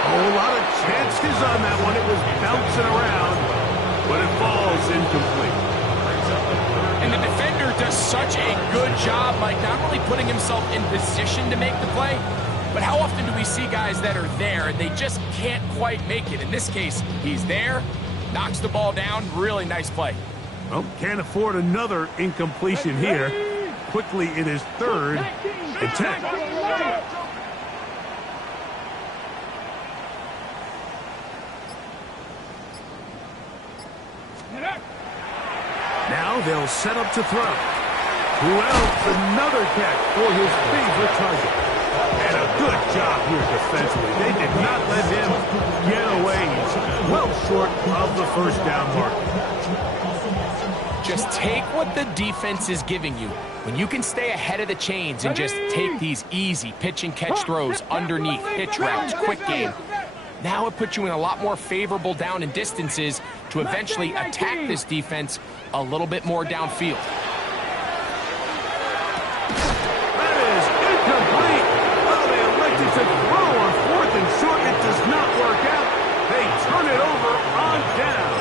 Oh, a lot of chances on that one. It was bouncing around, but it falls incomplete. And the defender does such a good job, Mike, not only putting himself in position to make the play, but how often do we see guys that are there and they just can't quite make it? In this case, he's there, knocks the ball down, really nice play. Well, can't afford another incompletion here. Quickly, it is 3rd and 10. Now they'll set up to throw. Who else? Another catch for his favorite target. And a good job here defensively. They did not let him get away. He's well short of the 1st down mark. Just take what the defense is giving you. When you can stay ahead of the chains and just take these easy pitch and catch throws underneath, pitch routes, quick game, now it puts you in a lot more favorable down and distances to eventually attack this defense a little bit more downfield. That is incomplete. Well, they elected to throw on 4th and short. It does not work out. They turn it over on down.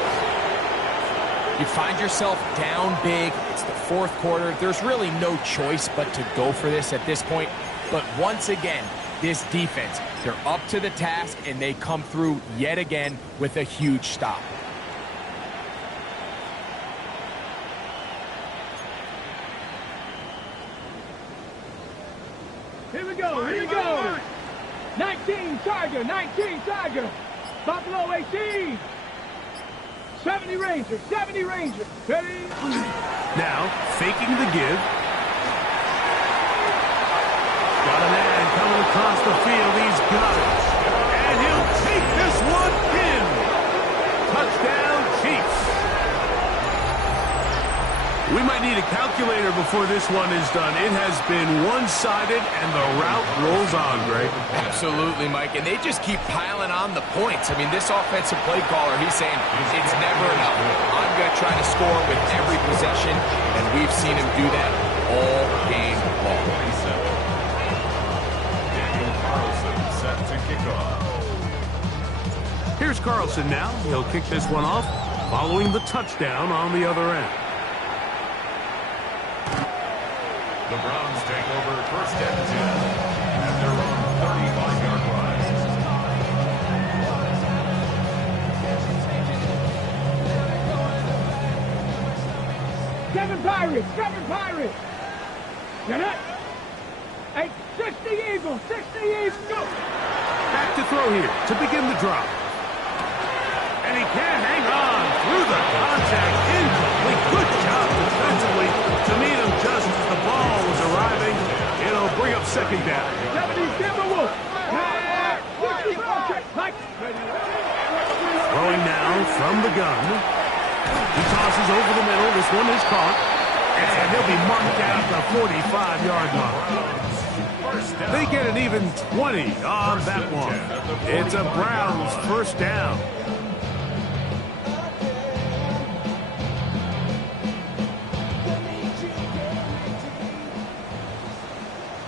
You find yourself down big. It's the 4th quarter. There's really no choice but to go for this at this point. But once again, this defense, they're up to the task, and they come through yet again with a huge stop. Here we go, here we go. 19 Tiger, 19 Tiger. Buffalo 18. 70 Rangers, 70 Rangers. Ready? Now, faking the give. Got a man coming across the field. He's got it. And he'll take this one in. Touchdown, Chiefs. We might need a calculator before this one is done. It has been one-sided, and the route rolls on, Greg. Absolutely, Mike, and they just keep piling on the points. I mean, this offensive play caller, he's saying it's never enough. I'm going to try to score with every possession, and we've seen him do that all game long. 27. Daniel Carlson set to kick off. Here's Carlson now. He'll kick this one off following the touchdown on the other end. The Browns take over 1st and 10 at their own 35-yard line. Seven Pirates. Get it? 60 Eagles, 60 Eagles. Go. Back to throw here to begin the drop. And he can't hang on through the contact. Incomplete. Good job defensively to meet him just as the ball was arriving. It'll bring up 2nd down. 70 Timberwolves. Throwing now from the gun. He tosses over the middle. This one is caught. And he'll be marked down at the 45-yard line. They get an even 20 on that one. It's a Browns 1st down.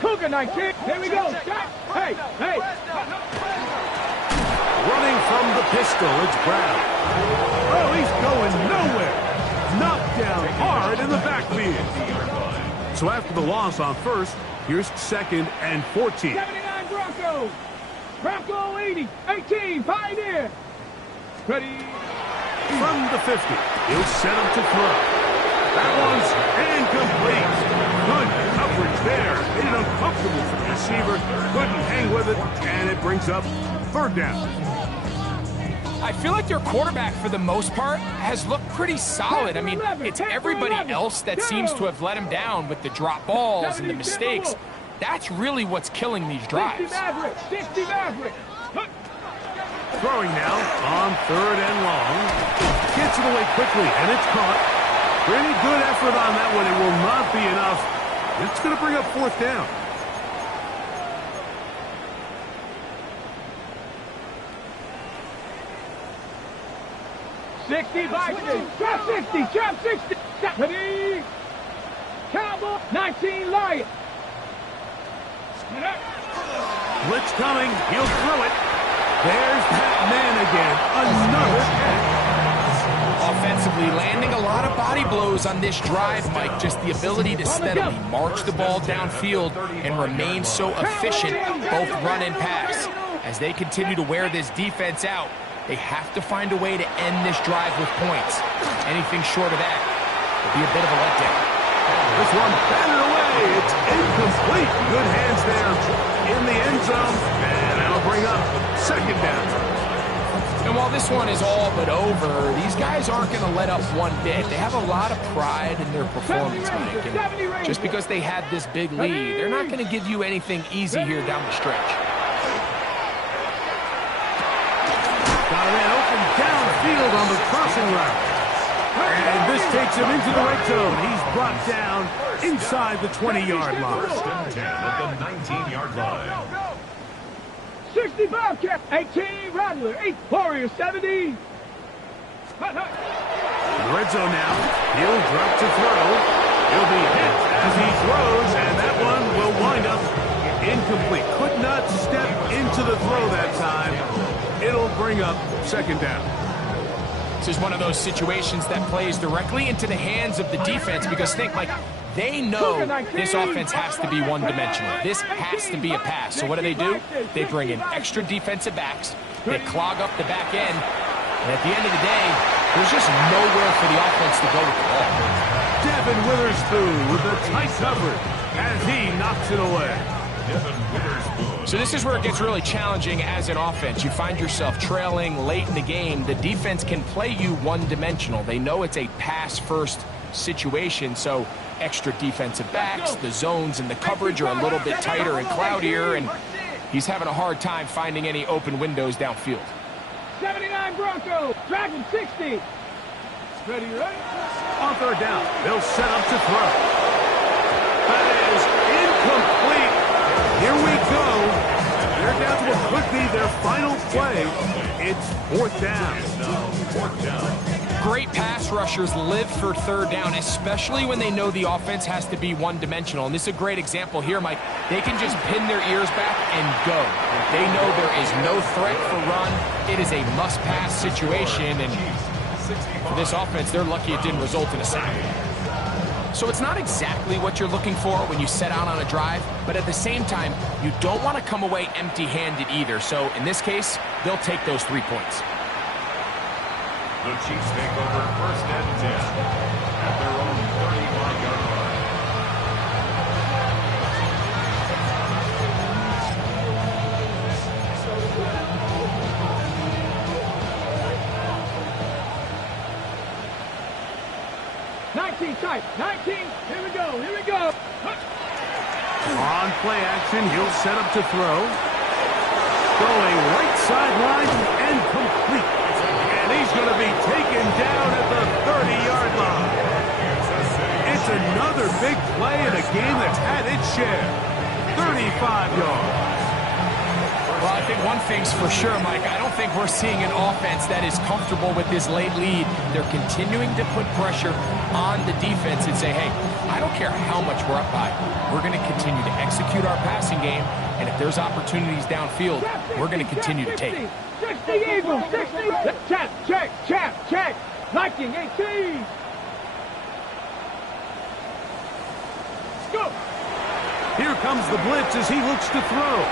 Cougar 19. Here we go. Hey. Running from the pistol, it's Brown. Oh, he's going nowhere. Knocked down hard in the backfield. So after the loss on 1st, here's 2nd and 14. 79 Broncos. Bronco 80. 18. Pioneer. Ready? From the 50, he'll set him to throw. That one's incomplete. Good coverage there. Made it uncomfortable for the receiver. Couldn't hang with it, and it brings up third down. I feel like their quarterback, for the most part, has looked pretty solid. I mean, it's everybody else that seems to have let him down with the drop balls and the mistakes. That's really what's killing these drives. 60 Maverick. Throwing now on third and long. Gets it away quickly, and it's caught. Pretty good effort on that one. It will not be enough. It's going to bring up fourth down. Trap 60, trap 60. Ready? Cowboy, 19 Lion. Blitz coming. He'll throw it. There's that man again. Another catch. Offensively, landing a lot of body blows on this drive, Mike. Just the ability to steadily march the ball downfield and remain so efficient, both run and pass. As they continue to wear this defense out, they have to find a way to end this drive with points. Anything short of that would be a bit of a letdown. This one batted away. It's incomplete. Good hands there in the end zone. And that'll bring up second down. And while this one is all but over, these guys aren't going to let up one bit. They have a lot of pride in their performance, Mike. And just because they had this big lead, they're not going to give you anything easy here down the stretch. Got a man open downfield on the crossing route. And this takes him into the red zone. He's brought down inside the 20-yard line. First and 10 at the 19-yard line. 60 Bobcat, 18 Rattler, 8 Warrior, 70. Red zone now. He'll drop to throw. He'll be hit as he throws, and that one will wind up incomplete. Could not step into the throw that time. It'll bring up second down. This is one of those situations that plays directly into the hands of the defense because think, like, they know this offense has to be one-dimensional. This has to be a pass. So what do? They bring in extra defensive backs. They clog up the back end. And at the end of the day, there's just nowhere for the offense to go with the ball. Devin Witherspoon with the tight cover as he knocks it away. So this is where it gets really challenging as an offense. You find yourself trailing late in the game. The defense can play you one-dimensional. They know it's a pass-first situation, so extra defensive backs, the zones and the coverage are a little bit tighter and cloudier, and he's having a hard time finding any open windows downfield. 79 Bronco, Dragon 60. Ready, right? On third down, they'll set up to throw. That is incomplete. Here we go. They're down to what could be their final play. It's fourth down. Great pass rushers live for third down, especially when they know the offense has to be one-dimensional. And this is a great example here, Mike. They can just pin their ears back and go. They know there is no threat for run. It is a must-pass situation, and for this offense, they're lucky it didn't result in a sack. So it's not exactly what you're looking for when you set out on a drive, but at the same time, you don't want to come away empty-handed either. So in this case, they'll take those 3 points. The Chiefs take over first and 10 at their own 35-yard line. Tight, 19, here we go. On play action, he'll set up to throw. Going right sideline and complete. And he's going to be taken down at the 30-yard line. It's another big play in a game that's had its share. 35 yards. Well, I think one thing's for sure, Mike. I don't think we're seeing an offense that is comfortable with this late lead. They're continuing to put pressure on the defense and say, hey, I don't care how much we're up by. We're going to continue to execute our passing game, and if there's opportunities downfield, we're going to continue to take it. 60 Eagles, 60. Check. Liking 18. Go. Here comes the blitz as he looks to throw.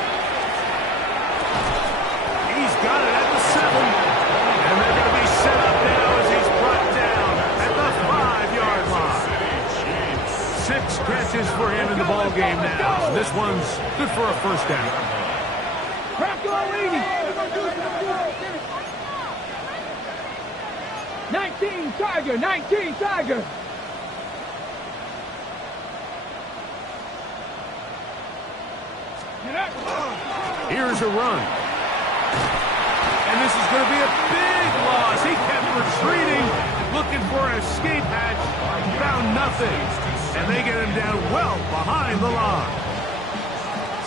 He's got it at the 7. And they're going to be set up now as he's brought down at the 5-yard line. 6 catches for him in the ball game now. This one's good for a first down. Buffalo 80. 19 Tiger, 19 Tiger. Here's a run. And this is going to be a big loss. He kept retreating, looking for an escape hatch. Found nothing. And they get him down well behind the line.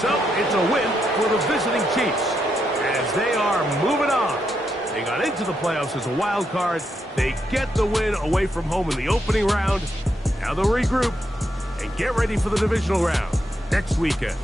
So it's a win for the visiting Chiefs as they are moving on. They got into the playoffs as a wild card. They get the win away from home in the opening round. Now they'll regroup and get ready for the divisional round next weekend.